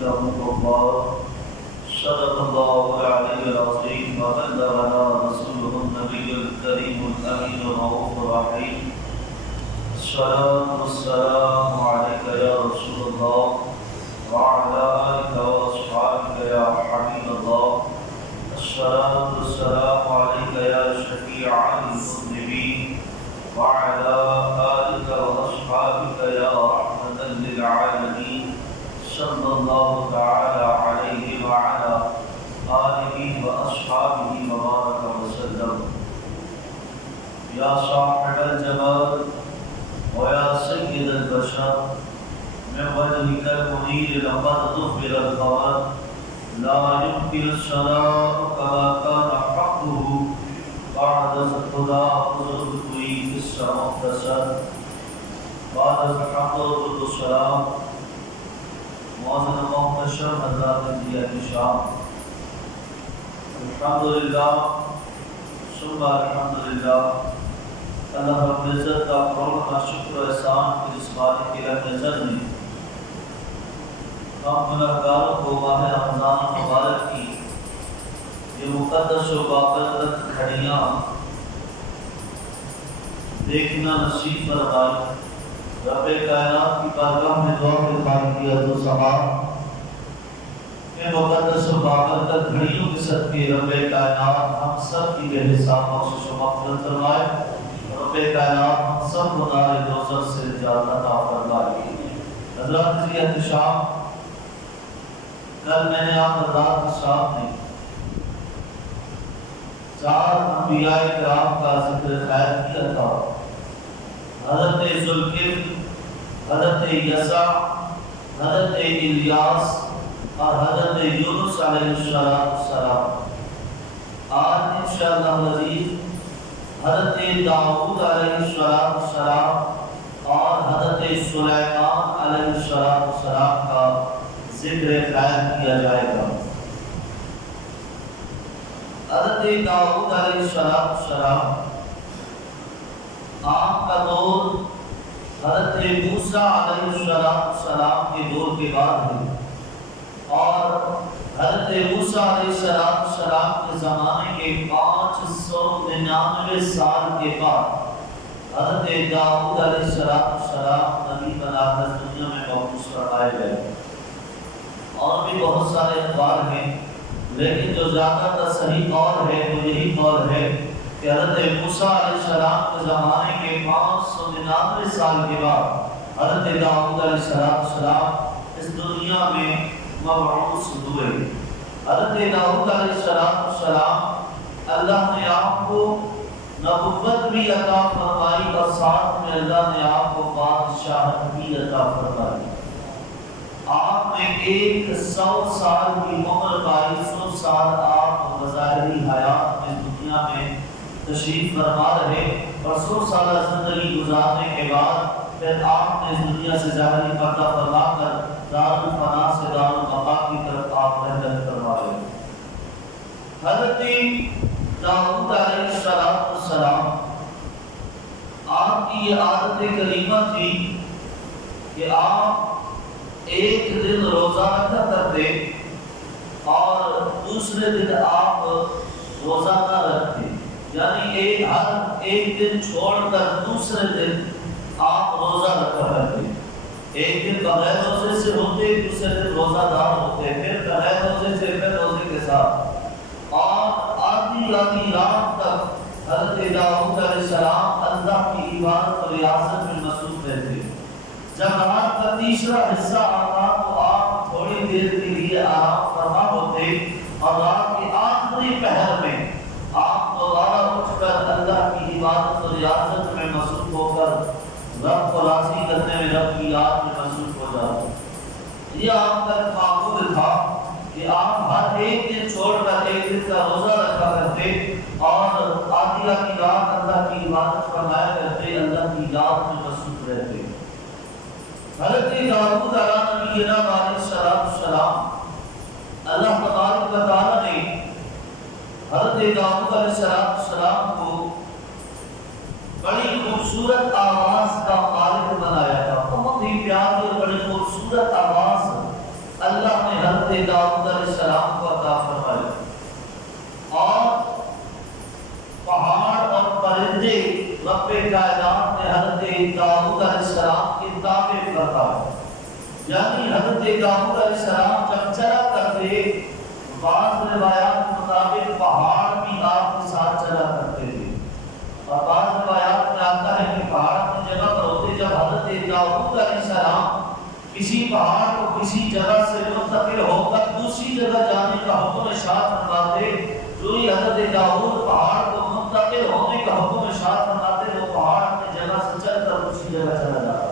له الله. صدق الله العلي العظيم وبلغنا رسوله النبي الكريم الأمين الرؤوف الرحيم. الصلاة والسلام عليك يا رسول الله وعلى آلك وأصحابك يا حبيب الله. الصلاة والسلام عليك يا شفيع المذنبين وعلى آلك وأصحابك يا رحمة للعالمين. صلى الله تعالى عليه وعلى آله وأصحابه وبارك وسلم. يا صاحب الجمال ويا سيد البشر من وجهك المنير لقد ظفر الخبر. لا يمكن الصلاة كما كان حقه بعد خدا حضرت کوئی قصہ مختصر. بعد الحمد والسلام معظم محتشم حضرات ذیت شام. الحمدللہ ثم الحمدللہ. اللہ رب العزت کا کروڑا شکر و احسان کی جس بات کی نظر میں ہم گنہگاروں کو ماہ رمضان مبارک کی یہ مقدس و باقرت گھڑیاں دیکھنا نصیب فرمائے. رب کائنات کی بارگاہ میں دعا کے خالقیت و سماع ان مقدس و باقرت گھڑیوں کے صدقے رب کائنات ہم سب کی بے حساب بخشش و مغفرت فرمائے. رب کائنات ہم سب کو نار دوزخ سے نجات عطا فرمائے. حضرات ذیت شام، کل میں نے آپ حضرات کے سامنے 4 انبیاء کرام کا ذکر خیر کیا تھا. حضرت ذوالکفل، حضرت یسع، حضرت الیاس اور حضرت یونس علیہ السلام. آج انشاءاللہ العزیز حضرت داؤد علیہ السلام اور حضرت سلیمان علیہ السلام کا ذکر خیر کیا جائے گا. حضرت داؤد علیہ السلام آپ کا دور حضرت موسیٰ علیہ السلام کے دور کے بعد ہے اور حضرت موسیٰ علیہ السلام کے زمانے کے 599 سال کے بعد حضرت داؤد علیہ السلام نبی بنا کر دنیا میں مبعوث فرمائے گئے. اور بھی بہت سارے اخبار ہیں لیکن جو زیادہ تر صحیح قول ہے وہ یہی قول ہے کہ حضرت موسیٰ علیہ السلام کے زمانے کے 599 سال کے بعد حضرت داؤد علیہ السلام اس دنیا میں مبعوث ہوئے. حضرت داؤد علیہ السلام اللہ نے آپ کو نبوت بھی عطا فرمائی اور ساتھ میں اللہ نے آپ کو بادشاہت بھی عطا فرمائی. آپ نے 100 سال کی عمر 2200 سال آپ بظاہری حیات میں دنیا میں تشریف فرما رہے اور 100 سالہ زندگی گزارنے کے بعد پھر آپ نے اس دنیا سے ظاہری پردہ فرما کر دار الفنا سے دار البقا کی طرف آپ رحلت فرما رہے. حضرت داؤد علیہ السلام آپ کی یہ عادت کریمہ تھی کہ آپ ایک دن روزہ رکھا کرتے اور دوسرے دن آپ روزہ نہ رکھتے. یعنی ایک دن چھوڑ کر دوسرے دن آپ روزہ رکھا کرتے. ایک دن بغیر روزے سے ہوتے، دوسرے دن روزہ دار ہوتے، پھر بغیر روزے سے، پھر روزے کے ساتھ. اور آدھی رات تک حضرت داؤد علیہ السلام اللہ کی عبادت اور ریاضت میں مصروف رہتے. جب رات کا تیسرا حصہ آتا تو آپ تھوڑی دیر کے لیے آرام فرما ہوتے اور رات کے آخری پہر میں آپ دوبارہ اٹھ کر اللہ کی عبادت اور ریاضت میں مصروف ہو کر رب کو راضی کرنے میں، رب کی یاد میں مصروف ہو جاتے. یہ آپ کا معمول تھا کہ آپ ہر ایک دن چھوڑ کر ایک دن کا روزہ رکھا کرتے اور آدھی رات اللہ کی عبادت فرمایا کرتے، اللہ کی یاد میں مصروف رہتے. حضرت داؤد علیہ السلام اللہ تبارک و تعالی نے حضرت داؤد علیہ السلام کو بڑی خوبصورت آواز کا مالک بنایا تھا. بہت ہی پیاری اور بڑی خوبصورت آواز اللہ نے حضرت داؤد علیہ السلام کو عطا فرمائے، اور پہاڑ اور پرندے رب کائنات نے حضرت داؤد علیہ السلام کی تابع کرتا ہے، یعنی حضرت داؤد علیہ السلام جب چلا کرتے، بعض روایات کے مطابق پہاڑ بھی آپ کے ساتھ چلا کرتے تھے، اور بعض روایات میں آتا ہے کہ پہاڑ اپنی جگہ پر ہوتے، جب حضرت داؤد علیہ السلام کسی پہاڑ کو کسی جگہ سے منتقل ہو کر دوسری جگہ جانے کا حکم ارشاد فرماتے، جو ہی حضرت داؤد پہاڑ کو منتقل ہونے کا حکم ارشاد فرماتے، وہ پہاڑ اپنی جگہ سے چل کر دوسری جگہ چلا جاتا۔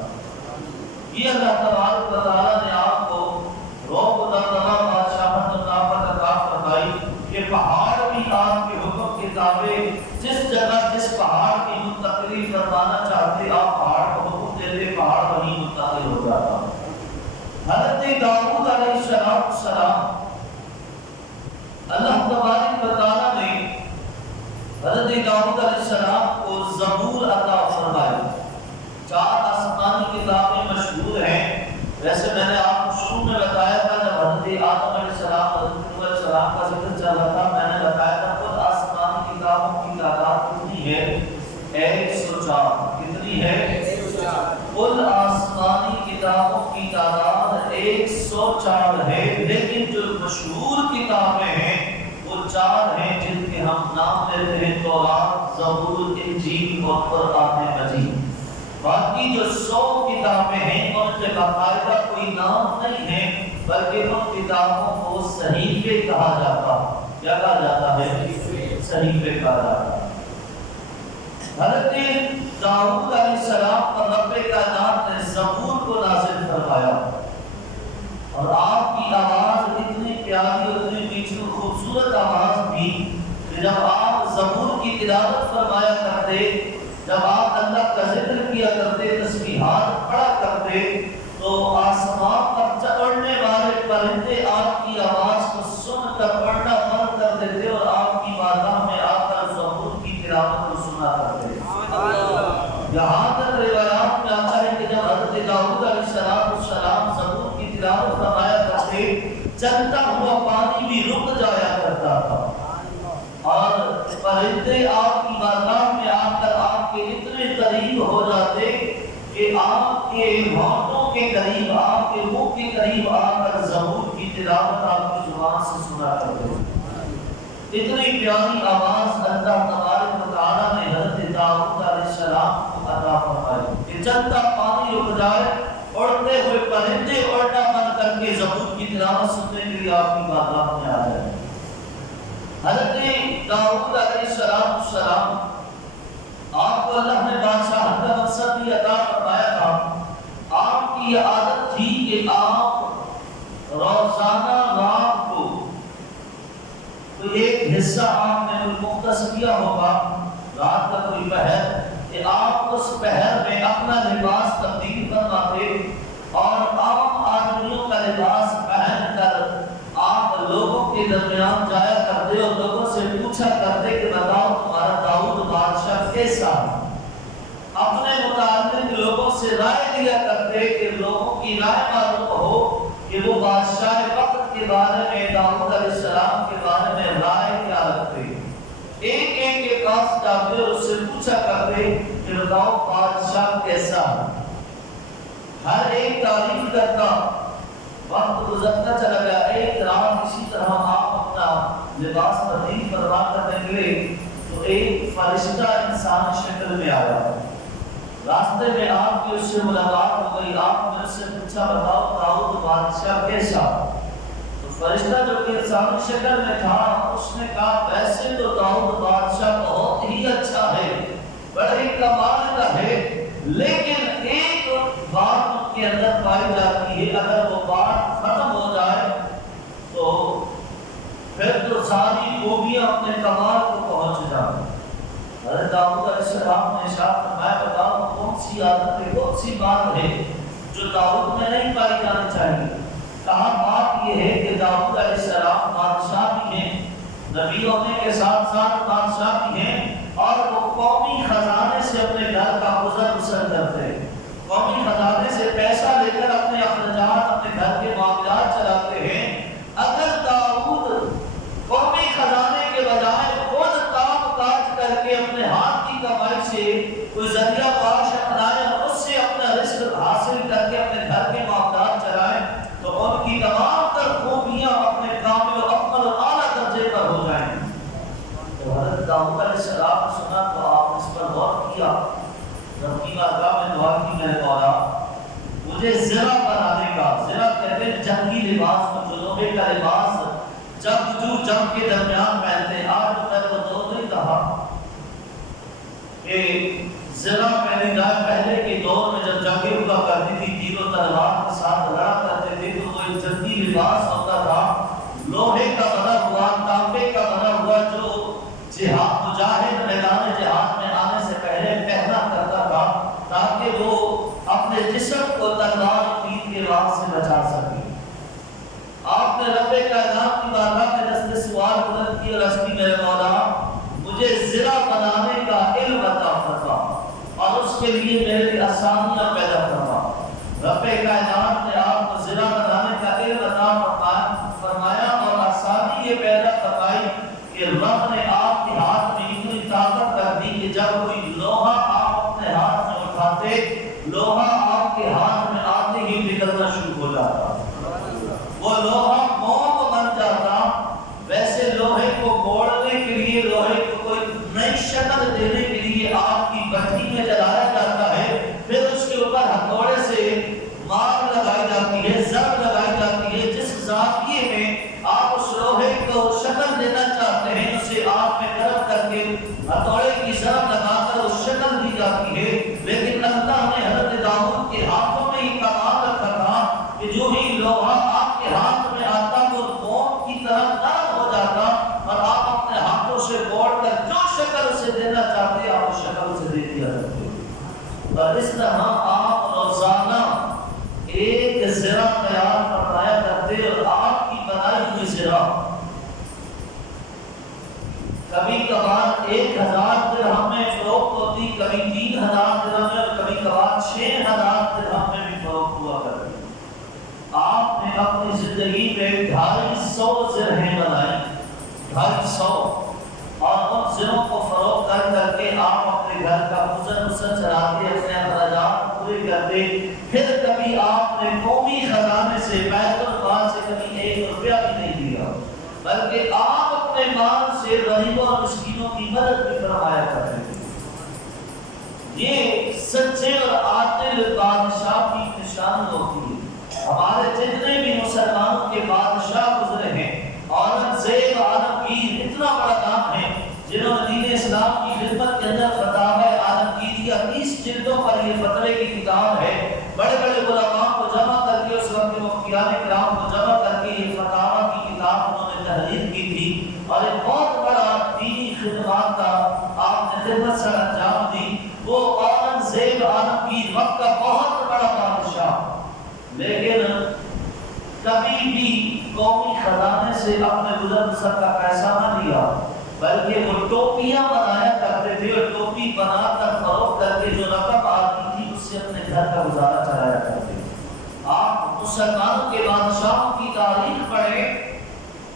یہ اللہ تبارک و تعالیٰ نے آپ کو روح و دردنہ بادشاہت و طاقت عطا فرمائی کہ پہاڑ بھی آپ کے حکم کے تابع جس جگہ جس پہاڑ کی منتقلی فرمانا چاہتے، آپ پہاڑ کو حکم دیتے، پہاڑ وہیں منتقل ہو جاتا۔ حضرت داؤد علیہ السلام اللہ تبارک و تعالیٰ نے حضرت داؤد علیہ السلام کو زبور عطا فرمائی۔ 4 آسمانی کتابیں مشہور ہیں، ویسے میں نے آپ کو شروع میں بتایا تھا جب حضرت آدم علیہ السلام حضرت نوح علیہ السلام کا ذکر چل رہا تھا، میں نے بتایا تھا کل آسمانی کتابوں کی تعداد کتنی ہے؟ 104۔ کتنی ہے؟ 104۔ کل آسمانی کتابوں کی تعداد 104 ہے، لیکن جو مشہور کتابیں ہیں وہ 4 ہیں جن کے ہم نام لیتے ہیں تورات، زبور، انجیل اور قرآن مجید۔ باقی جو 100 کتابیں ہیں ان کے باقاعدہ کوئی نام نہیں ہے، بلکہ ان کتابوں کو صحیفے کہا جاتا ہے۔ کیا کہا جاتا ہے؟ صحیفے کہا جاتا ہے۔ حضرت داؤد علیہ السلام پر رب کائنات نے زبور کو نازل فرمایا، اور آپ کی آواز اتنی پیاری اور اتنی میٹھی اور خوبصورت آواز بھی کہ جب آپ زبور کی تلاوت فرمایا کرتے، جب آپ اللہ کا ذکر کیا کرتے، تسبیحات پڑھا کرتے، تو آسمان پر چڑھنے والے پرندے آپ کی آواز کو سن کر پڑھنا بند کر دیتے اور آپ کی بارگاہ میں آ کر زبور کی تلاوت کو سنا کرتے۔ یہاں تک روایات میں آتا ہے کہ جب حضرت داؤد علیہ السلام زبور کی تلاوت فرمایا کرتے، چلتا ہوا پانی بھی رک جایا کرتا تھا، اور پرندے آپ کی بارگاہ میں آ کر آپ کے اتنے قریب ہو جاتے کہ آپ کے ہونٹوں کے قریب، آپ کے منہ کے قریب آ کر زبور کی تلاوت آپ کی زبان سے سنا کرتے۔ اتنی پیاری آواز اللہ تبارک و تعالیٰ نے حضرت داؤد علیہ السلام کو عطا فرمائی کہ چلتا پانی رک جائے، اڑتے ہوئے پرندے اڑنا بند کر کے زبور کی تلاوت سننے کے لیے آپ کی بارگاہ میں آ جائے۔ حضرت داؤد علیہ السلام آپ کو اللہ نے بادشاہت کا مقصد بھی عطا فرمایا تھا۔ آپ کی عادت تھی کہ آپ روزانہ رات کو کوئی ایک حصہ آپ نے مختص کیا ہوگا، رات کا کوئی پہر، کہ آپ اس پہر میں اپنا لباس تبدیل فرماتے اور عام آدمیوں کا لباس پہن کر آپ لوگوں کے درمیان جایا کرتے اور لوگوں سے پوچھا کرتے کہ بتاؤ تمہارا داؤد بادشاہ کیسا؟ اپنے متعلق لوگوں سے رائے لیا کرتے کہ لوگوں کی رائے معلوم ہو کہ وہ بادشاہ وقت کے بارے میں، داؤد علیہ السلام کے بارے میں رائے کیا رکھتے۔ ایک ایک کے پاس جاتے اور اس سے پوچھا کرتے کہ بتاؤ بادشاہ کیسا؟ ہر ایک تعریف کرتا، وقت گزرتا چلا گیا۔ ایک رات اسی طرح آپ اپنا لباس تبدیل فرما کر نکلے تو ایک فرشتہ انسان شکل میں آیا، راستے میں آپ کی اس سے ملاقات ہو گئی۔ آپ نے اس سے پوچھا بتاؤ داؤد بادشاہ کیسا؟ تو فرشتہ جو کہ انسان شکل میں تھا اس نے کہا ویسے تو داؤد بادشاہ بہت ہی اچھا ہے، بڑے کمال کا ہے، لیکن ایک بات ان کے اندر پائی جاتی ہے، اگر وہ بات ختم ہو جائے تو پھر تو ساری خوبیاں اپنے کمال کو پہنچ جائیں۔ حضرت داؤد علیہ السلام نے ارشاد فرمایا بتاؤ کون سی عادت ہے، کون سی بات ہے جو داؤد میں نہیں پائی جانی چاہیے؟ کہا بات یہ ہے کہ داؤد علیہ السلام بادشاہ بھی ہیں، نبی ہونے کے ساتھ ساتھ بادشاہ بھی ہیں، اور وہ قومی خزانے سے اپنے گھر کا گزر بسر کرتے ہیں، قومی خزانے سے پیسہ لے کر اپنے اخراجات، اپنے گھر کے معاملات چلاتے ہیں، جنگی لباس کو، جو لوہے کا لباس جنگ کے درمیان پہنتے ہیں. آج تو میں وہ دور نہیں کہا کہ زرہ پہنی جائے. پہلے کے دور میں جب جنگیں ہوا کرتی تھی، تیر و تلوار کے ساتھ لڑا کرتے تھے، تو وہ ایک جنگی لباس ہوتا تھا، لوہے کا بنا ہوا، تانبے کا بنا ہوا، جو جہاد مجاہد میدان جہاد میں آنے سے پہلے پہنا کرتا تھا تاکہ وہ اپنے جسم کو تلوار تیر کے وار سے بچا سکے. آپ نے رب کائنات کی بارگاہ میں دست سوال بلند کی اور عرض کی میرے مولا مجھے زرہ بنانے کا علم عطا فرما اور اس کے لیے میرے لیے آسانیاں پیدا فرما. رب کائنات نے آپ کو زرہ بنانے کا علم عطا فرمایا اور آسانی یہ پیدا فرمائی کہ رب نے آپ کے ہاتھ میں اتنی طاقت کر دی کہ جب کوئی لوہا آپ اپنے ہاتھ میں اٹھاتے، لوہا آپ کے ہاتھ میں آتے ہی نکلنا شروع ہو جاتا. وہ لوہا موم بن جاتا. ویسے لوہے کو موڑنے کے لیے، لوہے کو کوئی نئی شکل دینے کے لیے آپ کی بھٹی میں جلایا جاتا ہے، پھر اس کے اوپر ہتھوڑے سے مار لگائی جاتی ہے، ضرب لگائی جاتی ہے. جس زاویے میں آپ اس لوہے کو شکل دینا چاہتے ہیں اسے آپ میں گرم کر کے ہتھوڑے کی ضرب لگا کر اس شکل دی جاتی ہے. لیکن اللہ نے حضرت داؤد کے ہاتھوں میں ہی کمال رکھا تھا کہ جو ہی لوہا آپ کے ہاتھ میں آتا وہ موم کی طرح نرم ہو جاتا اور آپ اپنے ہاتھوں سے موڑ کر جو شکل اسے دینا چاہتے آپ اس شکل سے دے دیا کرتے. اور اس طرح آپ روزانہ ایک زرہ تیار فرمایا کرتے اور آپ کی بنائی ہوئی زرہ کبھی کبھار 1000 درہم میں فروخت ہوتی، کبھی 3000 درہم میں اور کبھی کبھار 6000 درہم میں بھی فروخت ہوا کرتی. آپ نے اپنی زندگی میں 250 زرہیں بنائی، 250، اور ان زروں کو فروخت کر کے آپ اپنے گھر کا گزر بسر چلاتے، اپنے اخراجات پورے کرتے. پھر کبھی آپ نے قومی خزانے سے، بیت المال سے کبھی 1 روپیہ بھی نہیں دیا، بلکہ آپ اپنے مال سے غریبوں اور مسکینوں کی مدد بھی فرمایا کرتے تھے. یہ سچے اور عادل بادشاہ کی نشانی ہوتی ہے. ہمارے جتنے بھی مسلمانوں کے بادشاہ گزرے ہیں، اورنگزیب، عالمگیر، اتنا بڑا نام ہے جنہوں نے دین اسلام کی خدمت کے اندر فتاوی عالمگیریہ 30 جلدوں پر یہ فتوے کی کتاب ہے. بڑے بڑے علماء کو جمع کر کے، اس وقت کے مفتیان کرام کو جمع کر کے یہ فتاوی کی کتاب انہوں نے تحریر کی تھی اور ایک بہت بڑا دینی خدمات کا آپ نے خدمت سے انجام دی. وہ اورنگزیب عالمگیر وقت کا بہت بڑا بادشاہ، لیکن کبھی بھی قومی خزانے سے اپنے گزر بسر کا پیسہ نہ دیا، بلکہ وہ ٹوپیاں بنایا کرتے تھے اور ٹوپی بنا کر فروخت کر کے جو رقم آتی تھی اس سے اپنے گھر کا گزارا چلایا کرتے تھے. آپ مسلمانوں کے بادشاہوں کی تاریخ پڑھیں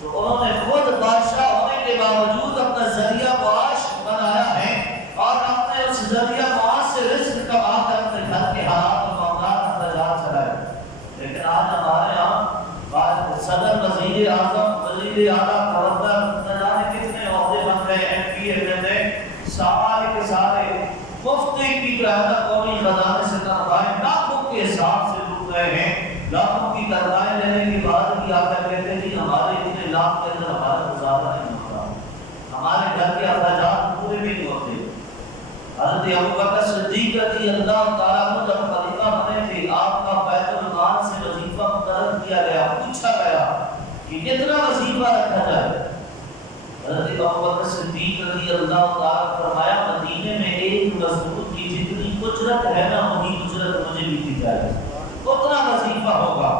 تو انہوں نے خود بادشاہ ہونے کے باوجود اپنا ذریعہ معاش بنایا ہے اور اپنے اس ذریعہ معاش سے رزق کما کر اپنے گھر کے حالات و معاملات اخراجات چلائے. لیکن آج ہمارے یہاں صدر، وزیر اعظم، وزیر اعلیٰ، گورنر، نہ جانے کتنے عہدے بن گئے، M P, M L A, سارے کے سارے مفتی کی قیادت قومی خزانے سے تنخواہیں لاکھوں کے حساب سے لوٹ رہے ہیں. لاکھوں کی تنخواہیں لینے کے بعد بھی آ کر کہتے ہیں جی ہمارے اتنے لاکھ کے اندر ہمارا گزارا نہیں ہوتا، ہمارے گھر کے اخراجات پورے بھی نہیں ہوتے. حضرت ابوبکر صدیق رضی اللہ تعالیٰ عنہ جب خلیفہ بنے تھے، آپ کا بیت المال سے وظیفہ مقرر کیا گیا. پوچھا گیا کہ کتنا وظیفہ رکھا جائے. حضرت ابوبکر صدیق رضی اللہ تعالیٰ فرمایا مدینے میں ایک مزدور کی جتنی اجرت ہے نا وہی اجرت مجھے بھی دی جائے، اتنا وظیفہ ہوگا.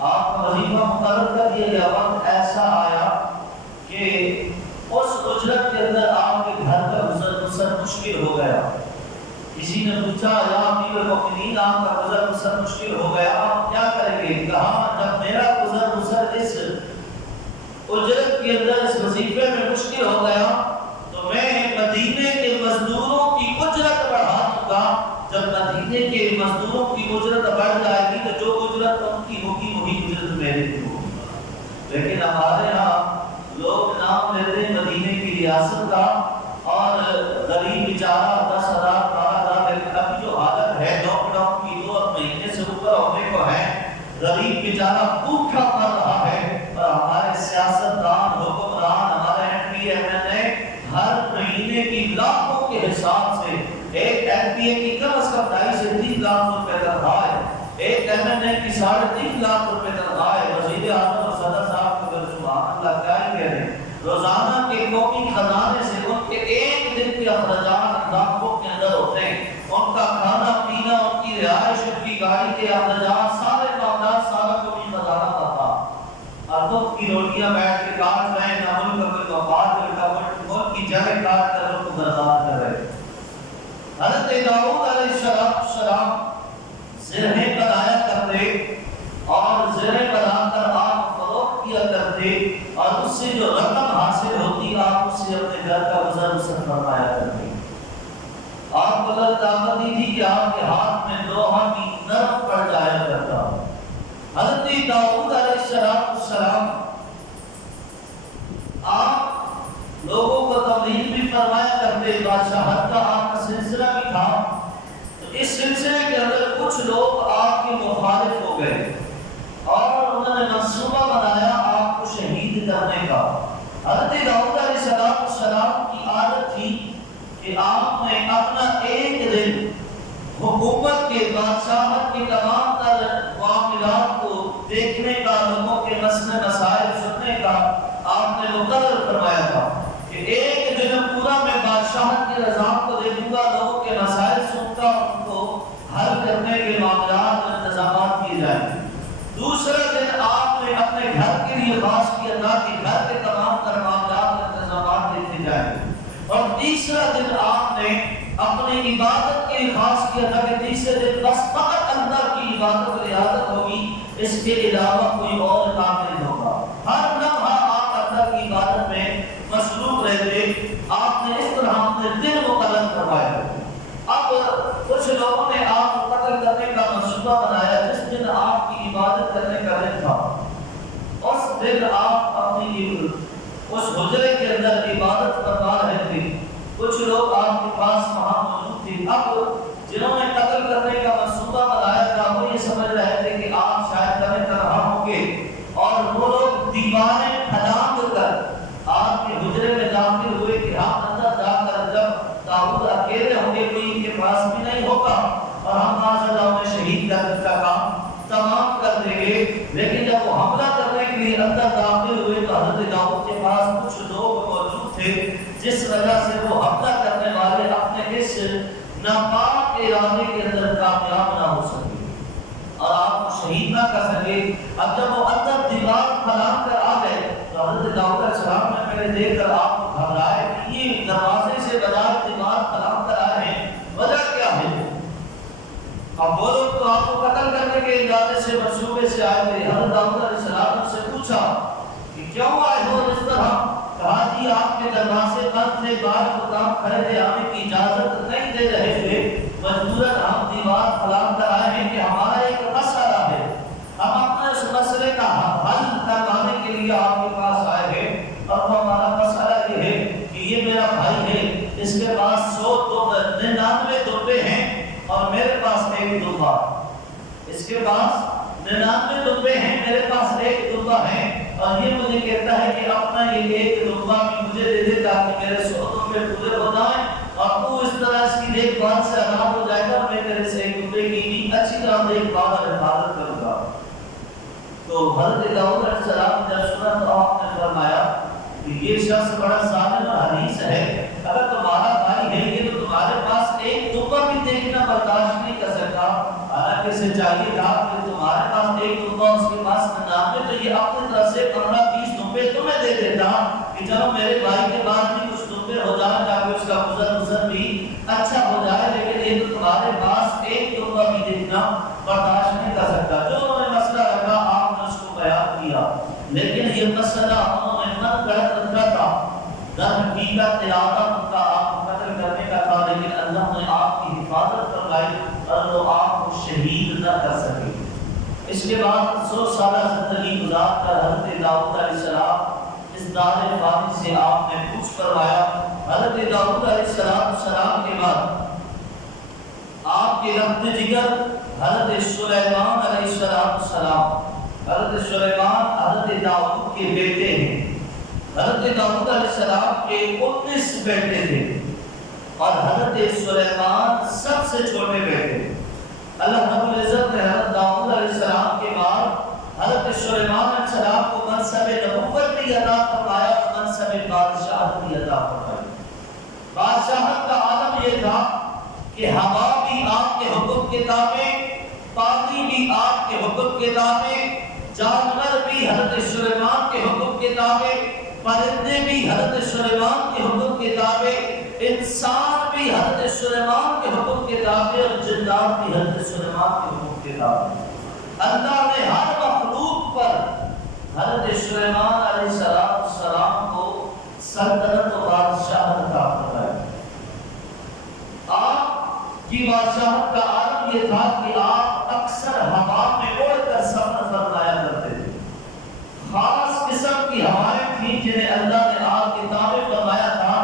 آپ کا وظیفہ مقرر کر دیا گیا. وقت ایسا آیا کہ اس اجرت کے اندر آپ کے گھر کا گزر بسر مشکل ہو گیا. کسی نے پوچھا یا امیر المؤمنین آپ کا گزر بسر مشکل ہو گیا، آپ کیا کریں گے؟ کہا جب میرا گزر بسر اس اجرت کے اندر، اس وظیفے میں مشکل ہو گیا تو میں مدینے کے مزدوروں کی اجرت بڑھا دوں گا. جب مدینے کے مزدوروں کی اجرت بڑھ جائے گی تو جو اجرت ان کی ہوگی وہی اجرت میرے کی ہوگی. لیکن ہمارے یہاں لوگ نام لیتے ہیں مدینے کی ریاست کا اور غریب بیچارہ 10,000 12,000. لیکن ابھی جو حالت ہے لاک ڈاؤن کی 2 مہینے سے اوپر ہونے کو ہے، غریب بیچارہ بھوکا مر رہا ہے اور ہمارے سیاستدان حکمران ہمارے M P M L A ہر مہینے کی لاکھوں کے حساب سے ایک ایم پی اے کی کم از کم 2.5 سے 3 لاکھ روپے تنخواہ ہے، ایک ایم این اے کی 3.5 لاکھ روپے تنخواہ ہے۔ وزیر اعظم اور صدر صاحب کو اگر سبحان اللہ کیا ہی کہہ رہے ہیں، روزانہ کے قومی خزانے سے ان کے ایک دن کے اخراجات لاکھوں کے اندر ہوتے ہیں، ان کا کھانا پینا، ان کی رہائش، ان کی گاڑی کے اخراجات، سارے معاملات سارا قومی خزانہ کا تھا۔ اور دودھ کی روٹیاں بیٹھ کے کاٹ رہے ہیں، نہ ملک کا کوئی مفاد کا ملک کی جگہ کاٹ کر ان کو برباد کر رہے ہیں۔ حضرت داؤد علیہ السلام زرہیں بنایا کرتے اور زرہیں بنا کر آپ فروخت کیا کرتے اور اس سے جو رقم حاصل ہوتی آپ اس سے اپنے گھر کا گزر بسر فرمایا کرتے۔ آپ کو اللہ طاقت دی تھی کہ آپ کے ہاتھ میں لوہا بھی نرم پڑ جایا کرتا۔ حضرت داؤد علیہ السلام آپ لوگوں کو تبلیغ بھی فرمایا کرتے، بادشاہت کا آپ کا سلسلہ بھی تھا۔ تو اس سلسلے کے اندر کچھ لوگ آپ کے مخالف ہو گئے اور انہوں نے منصوبہ بنایا آپ کو شہید کرنے کا۔ حضرت داؤد علیہ السلام کی عادت تھی کہ آپ نے اپنا ایک دن حکومت کے بادشاہت کے تمام تر معاملات کو دیکھنے کا، لوگوں کے مسئلے مسائل سننے کا آپ نے مقرر فرمایا تھا کہ ایک دن پورا میں بادشاہت کے نظام کو دیکھوں گا، لوگوں کے مسائل سنتا، ان کو حل کرنے کے معاملات اور انتظامات کیے جائیں۔ دوسرا دن آپ نے اپنے گھر کے لیے خاص کیا تھا کہ گھر کے تمام تر معاملات اور انتظامات دیکھے جائیں۔ اور تیسرا دن آپ نے اپنی عبادت کے لیے خاص کیا تھا کہ تیسرے دن بس فقط اللہ کی عبادت اور عبادت ہوگی، اس کے علاوہ کوئی اور کام نہیں ہوگا۔ ہر لمحہ آپ اللہ کی عبادت میں مصروف رہتے۔ آپ نے اس طرح اپنے دن مقرر کروایا۔ اب کچھ لوگوں نے آپ کو قتل کرنے کا منصوبہ بنایا جس دن آپ کی عبادت کرنے کا دن تھا۔ اس دن آپ اپنی اس حجرے کے اندر عبادت فرما رہے تھے، کچھ لوگ آپ کے پاس وہاں موجود تھے۔ اب جنہوں نے قتل کرنے کا منصوبہ بنایا تھا وہ یہ سمجھ رہے تھے کہ آپ شاید کبھی تنہا ہوں گے، اور وہ لوگ دیواریں پھلانگ کر آپ کے حجرے میں داخل ہوئے کہ ہم اندر جا کر جب داؤد اکیلے ہوں گے، کوئی ان کے پاس بھی نہیں ہوگا اور ہم معاذ اللہ انہیں شہید کرنے کا کام تمام کر دیں گے۔ لیکن جب وہ حملہ کرنے کے لیے اندر داخل ہوئے تو حضرت داؤد کے پاس کچھ لوگ موجود تھے جس وجہ سے وہ حملہ کرنے والے اپنے اس ناپاک ارادے کے اندر کامیاب نہ ہو سکے اور آپ کو شہید نہ کر سکے۔ اب جب وہ اندر دیوار پھلانگ کر آ گئے تو حضرت داؤد علیہ السلام نے پہلے دیکھ کر آپ کو گھبرائے کہ یہ دروازے سے بجائے دیوار پھلانگ کر آئے ہیں، وجہ کیا ہے؟ اب وہ لوگ تو آپ کو قتل کرنے کے ارادے سے منصوبے سے آئے تھے۔ حضرت داؤد علیہ السلام سے پوچھا کہ کیوں آئے ہو اس طرح؟ کہا جی آپ کے دروازے بند تھے، بعض مقام کھڑے تھے، ہمیں کی اجازت نہیں دے رہے تھے، مجبوراً ہم دیوار پھلانگ کر آئے ہیں کہ ہمارا ایک مسئلہ ہے، ہم اپنے اس مسئلے کا حل کروانے کے لیے آپ کے پاس آئے ہیں۔ اور ہمارا مسئلہ یہ ہے کہ یہ میرا بھائی ہے، اس کے پاس 99 دمبے ہیں اور میرے پاس ایک دمبا، اس کے پاس 99 دمبے ہیں، میرے پاس ایک دمبا ہے، اور یہ مجھے کہتا ہے کہ اپنا یہ ایک دمبا بھی مجھے دے دے تاکہ میرے 100 دمبے پورے ہو جائیں اور تو اس طرح اس کی دیکھ بھال سے آزاد ہو جائے گا، میں تیرے سے ایک دمبے کی بھی اچھی طرح دیکھ بھال اور حفاظت کروں گا۔ تو حضرت داؤد علیہ السلام نے جب سنا تو آپ نے فرمایا کہ یہ شخص بڑا ظالم اور حریص ہے، اگر تمہارا بھائی ہے یہ تو تمہارے پاس ایک دمبا بھی دیکھنا برداشت نہیں کر سکتا، حالانکہ اسے چاہیے تھا کہ تمہارے پاس ایک دمبا اس کے پاس 99 تو یہ اپنی طرف سے 15-20 دمبے تمہیں دے دیتا کہ چلو میرے بھائی کے پاس بھی کچھ دمبے ہو جائیں تاکہ اس کا گزر بھی اچھا ہو جائے، لیکن یہ تو تمہارے پاس ایک دمبا بھی دیکھنا برداشت نہیں کر سکتا۔ جو انہوں نے مسئلہ رکھا آپ نے اس کو بیان کیا، لیکن یہ مسئلہ انہوں نے من گڑت رکھا تھا، در حقیقت ارادہ ان کا آپ کو قتل کرنے کا تھا، لیکن اللہ نے آپ کی حفاظت فرمائی اور وہ آپ کو شہید نہ کر سکے۔ اس کے بعد 100 سالہ زندگی گزار کر حضرت داؤد علیہ السلام اس دار فانی سے آپ نے کچھ فرمایا۔ حضرت داؤد علیہ السلام کے بعد آپ کے رفت جگر حضرت سلیمان علیہ السلام، حضرت سلیمان حضرت داؤد کے بیٹے ہیں۔ حضرت داؤد علیہ السلام کے 19 بیٹے تھے اور حضرت سلیمان سب سے چھوٹے بیٹے۔ اللہ رب العزت نے حضرت داؤد علیہ السلام کے بعد حضرت سلیمان علیہ السلام کو منصب نبوت بھی عطا فرمایا اور منصب بادشاہت بھی عطا فرمائی۔ بادشاہت کا عالم یہ تھا کہ ہوا بھی آپ کے حکم کے تابع، پانی بھی آپ کے حکم کے تابع، جانور بھی حضرت سلیمان کے حکم کے تابع، پرندے بھی حضرت سلیمان کے حکم کے تابع، انسان بھی حضرت سلیمان کے حکم کے تابع اور جنات بھی حضرت سلیمان کے حکم کے تابع۔ اللہ نے ہر مخلوق پر حضرت سلیمان علیہ السلام کو سلطنت و بادشاہت عطا فرمائی۔ آپ کی بادشاہت کا عالم یہ تھا کہ آپ اکثر ہوا میں اڑ کر سفر فرمایا کرتے تھے۔ خاص قسم کی ہوائیں تھیں جنہیں اللہ نے آپ کے تابع فرمایا تھا۔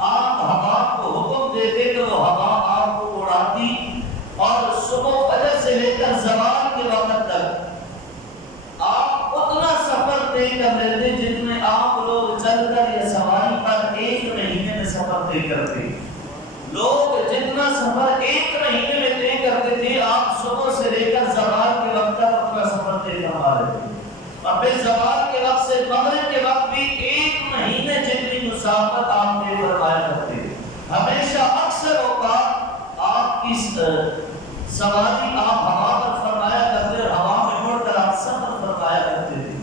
آپ ہوا کو حکم دیتے کہ وہ ہوا آپ کو اڑاتی اور صبح فجر سے لے کر زوال کے وقت تک آپ اتنا سفر طے کر لیتے جتنے آپ لوگ چل کر یا سواری پر 1 مہینے میں سفر طے کرتے۔ لوگ جتنا سفر 1 مہینے میں طے کرتے تھے، آپ صبح سے لے کر زوال کے وقت تک اپنا سفر طے کروا لیتے۔ اور پھر زوال کے وقت سے مغرب کے وقت بھی 1 مہینے جتنی مسافت آپ طے کروایا کرتے۔ ہمیشہ اکثر اوقات آپ کی سواری آپ ہوا پر فرمایا کرتے اور ہوا میں اڑ کر آپ سفر فرمایا کرتے تھے۔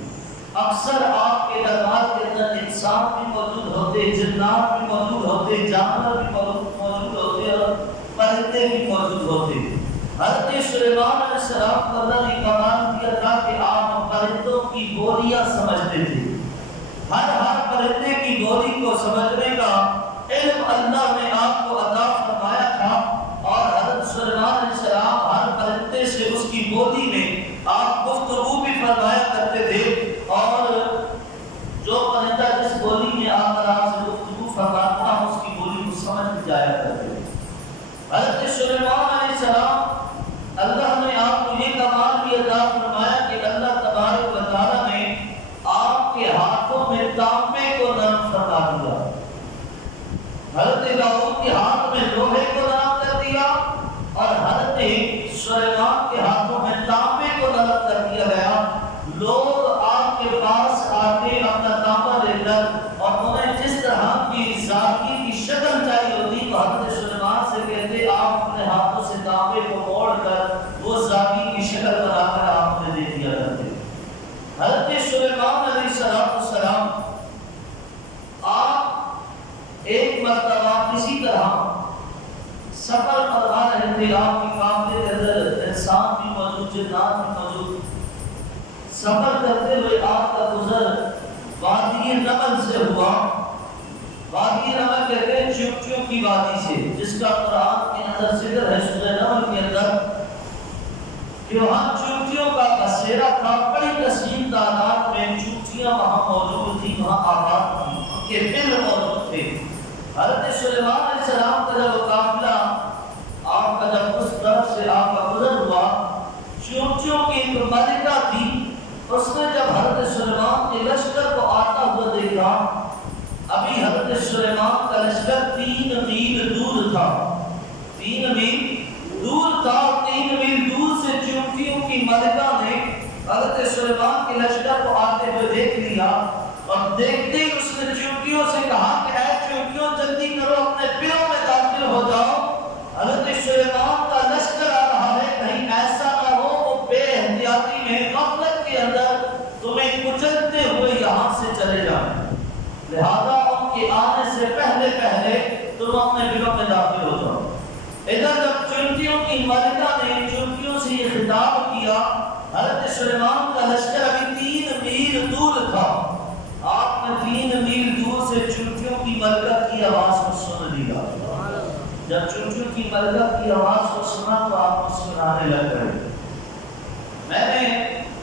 اکثر آپ کے دربار کے اندر انسان بھی موجود ہوتے، جنات بھی موجود ہوتے، جانور بھی موجود ہوتے اور پرندے بھی موجود ہوتے۔ حضرت سلیمان علیہ السلام کو اللہ نے کمال دیا تھا کہ آپ پرندوں کی بولیاں سمجھتے تھے۔ ہر پرندے کی بولی کو سمجھنے کا علم اللہ نے آپ کو عطا فرمایا تھا اور حضرت سلیمان علیہ السلام ہر پرندے سے اس کی بولی میں آپ گفتگو بھی فرمایا کرتے تھے اور جو پرندہ جس بولی میں آ کر آپ سے گفتگو فرماتا اس کی بولی کو سمجھ جایا کرتے تھے۔ حضرت سلیمان علیہ السلام اللہ نے آپ کو یہ کمال بھی عطا فرمایا کہ اللہ تبارک و تعالیٰ نے آپ کے ہاتھوں میں تانبے کو نرم فرما دیا۔ حضرت داؤد کے ہاتھ میں لوہے کو نرم کر دیا اور حضرت سلیمان کے ہاتھوں میں تانبے کو نرم کر دیا گیا۔ لوگ آپ کے پاس آتے اپنا تانبا لے کر اور انہیں جس طرح کی ذاتی کی شکل چاہیے ہوتی تو حضرت سلیمان سے کہتے آپ اپنے ہاتھوں سے تانبے کو موڑ کر وہ ذاتی کی شکل بنا کر آپ نے دے دیا کرتے۔ حضرت سلیمان علیہ السلام آپ ایک مرتبہ کسی طرح سفر فرما رہے تھے، آپ کی قافلے کے اندر انسان بھی موجود، جنات بھی موجود۔ سفر کرتے ہوئے آپ کا گزر وادی نمل سے ہوا۔ وادی نمل کہتے ہیں چونٹیوں کی وادی سے، جس کا قرآن کے اندر ذکر ہے سورہ نمل کے اندر کہ وہاں چونٹیوں کا بسیرا تھا۔ بڑی کثیر تعداد میں چونٹیاں وہاں موجود تھیں، وہاں آباد تھیں، ان کے بل موجود تھے۔ حضرت سلیمان علیہ السلام کا جب قافلہ آپ کا جب اس طرف سے آپ کا گزر ہوا، چونٹیوں کی ایک ملکہ تھی، اس نے جب حضرت سلیمان کے لشکر کو آتا ہوا دیکھا، ابھی حضرت سلیمان کا لشکر 3 میل دور تھا، 3 میل دور تھا، 3 میل دور سے چونٹیوں کی ملکہ نے حضرت سلیمان کے لشکر کو آتے ہوئے دیکھ لیا اور دیکھتے ہی اس نے چونٹیوں سے کہا کہ اے چونٹیوں جلدی کرو، اپنے پیروں میں داخل ہو جاؤ، حضرت سلیمان کا لشکر آ رہا ہے، کہیں ایسا نہ ہو وہ بے احتیاطی میں غفلت کے اندر تمہیں کچلتے ہوئے یہاں سے چلے جائیں، لہذا ان کے آنے سے پہلے تم اپنے پیروں میں داخل ہو جاؤ۔ ادھر جب چونٹیوں کی ملکہ نے چونٹیوں سے یہ خطاب کیا، حضرت سلیمان کا لشکر ابھی 3 میل دور تھا، آپ نے 3 میل دور سے چونٹیوں کی ملکہ کی آواز کو سن لیا۔ جب چونٹیوں کی ملکہ کی آواز کو سنا تو آپ مسکرانے لگ گئے۔ میں نے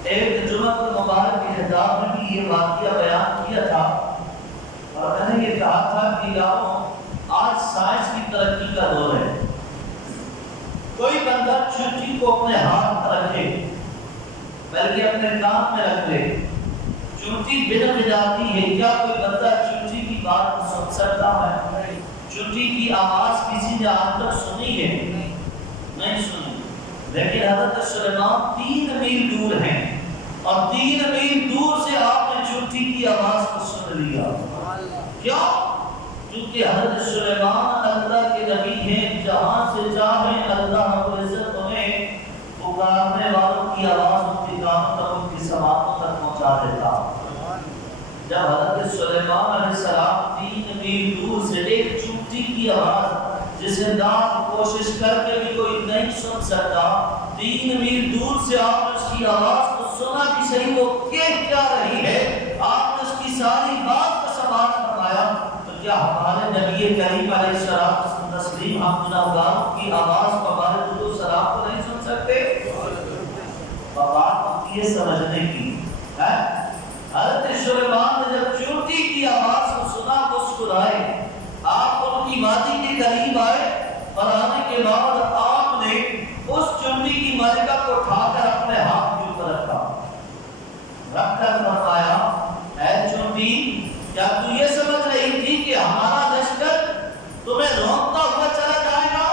ایک جمعہ مبارک کے خطاب میں بھی یہ واقعہ بیان کیا تھا اور میں نے یہ کہا تھا کہ آج سائنس کی ترقی کا دور ہے، کوئی بندہ چونٹی کو اپنے ہاتھ پر رکھے بلکہ اپنے کان میں رکھ لے. چونٹی بن جاتی ہے. کیا کوئی بندہ چونٹی کی بات سن سکتا ہے؟ چونٹی کی آواز کسی نے آج تک سنی ہے؟ نہیں سنی. لیکن حضرت سلیمان 3 میل دور ہیں اور 3 میل دور سے آپ نے چونٹی کی آواز کو سن لیا. کیوں؟ کیونکہ حضرت سلیمان اللہ کے نبی ہیں. جہاں سے چاہیں اللہ رب العزت انہیں پکارنے والوں کی آواز ان کے کانوں تک ان کی سماعتوں تک پہنچا دیتا. جب حضرت سلیمان علیہ السلام 3 میل دور سے ایک چونٹی کی آواز جسے دانت کوشش کر کے بھی کوئی نہیں سن سکتا، 3 میل دور سے آپ نے اس کی آواز کو سنا بھی صحیح، وہ کہہ کیا رہی ہے، آپ نے اس کی ساری بات کا سماعت فرمایا، تو کیا ہمارے نبی کریم علیہ السلام تسلیم ہم گناہگاروں کی آواز کو ہمارے درود و سلام کو نہیں سن سکتے؟ بات یہ سمجھنے کی ہے. حضرت سلیمان نے جب چونٹی کی آواز کو سنا مسکرائے. آپ ان کی وادی کے قریب آئے اور آنے کے بعد آپ نے اس چونٹی کی ملکہ کو اٹھا کر اپنے ہاتھ کے اوپر رکھا، رکھ کر فرمایا اے چونٹی، کیا تو یہ سمجھ رہی تھی کہ ہمارا لشکر تمہیں روکتا ہوا چلا جائے گا؟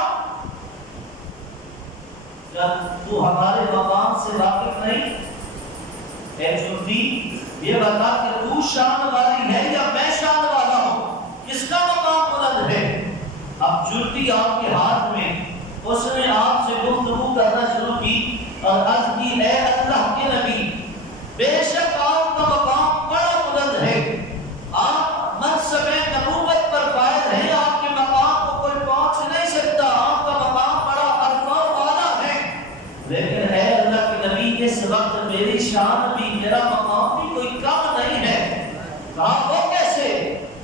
کیا تو ہمارے مقام سے واقف نہیں؟ اے چونٹی یہ بتا کہ تو شان والی ہے یا میں شان والا ہوں، کس کا مقام بلند ہے؟ اب چونٹی آپ کے ہاتھ میں، اس نے آپ سے گفتگو کرنا شروع کی اور عرض کی اے اللہ کے نبی، بے شک آپ کا مقام بڑا بلند ہے، آپ منصب نبوت پر فائز ہیں، آپ کے مقام کو کوئی پہنچ نہیں سکتا، آپ کا مقام بڑا عرفہ والا ہے. لیکن اے اللہ کے نبی اس وقت میری شان بھی میرا مقام بھی کوئی کم نہیں ہے. کہا وہ کیسے؟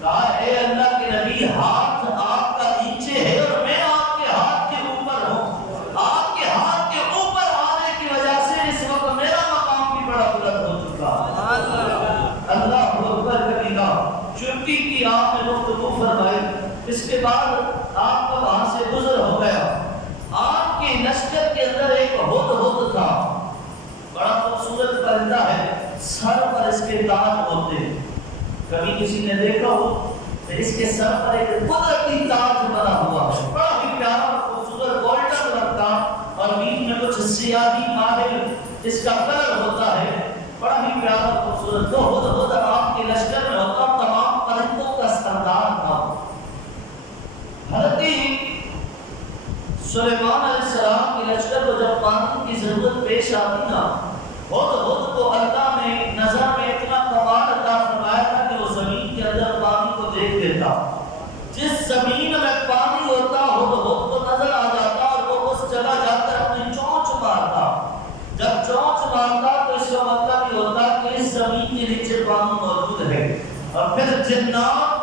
کہا اے اللہ کے نبی، ہاتھ آپ کا نیچے ہے اور میں آپ کے ہاتھ کے اوپر ہوں. آپ کے ہاتھ کے اوپر آنے کی وجہ سے اس وقت میرا مقام بھی بڑا بلند ہو چکا. اللہ اکبر کبیرہ. چونٹی کی آپ نے گفتگو فرمائی. اس کے بعد آپ کا وہاں سے گزر ہو گیا. آپ کے لشکر کے اندر ایک ہدہد تھا، بڑا خوبصورت پرندہ ہے، سر پر اس کے تاج ہوتے ہیں. کبھی کسی نے دیکھا ہو تو اس کے سر پر ایک قدرتی تاج بنا ہوا ہے، بڑا ہی پیارا اور خوبصورت گولڈن رنگ کا، اور بیچ میں کچھ سیاہی مائل اس کا کلر ہوتا ہے، بڑا ہی پیارا اور خوبصورت. تو ہدہد آپ کے لشکر میں ہوتا، تمام پرندوں کا سردار تھا. حضرت سلیمان علیہ السلام کے لشکر کو جب پانی کی ضرورت پیش آتی نا، ہدہد کو اللہ نے نظر میں اتنا کمال عطا فرمایا تھا کہ وہ زمین کے اندر پانی کو دیکھ لیتا. جس زمین میں پانی ہوتا ہدہد کو نظر آ جاتا اور وہ اس جگہ جا کر اپنی چونچ مارتا. جب چونچ مارتا تو اس کا مطلب یہ ہوتا کہ اس زمین کے نیچے پانی موجود ہے. اور پھر جنات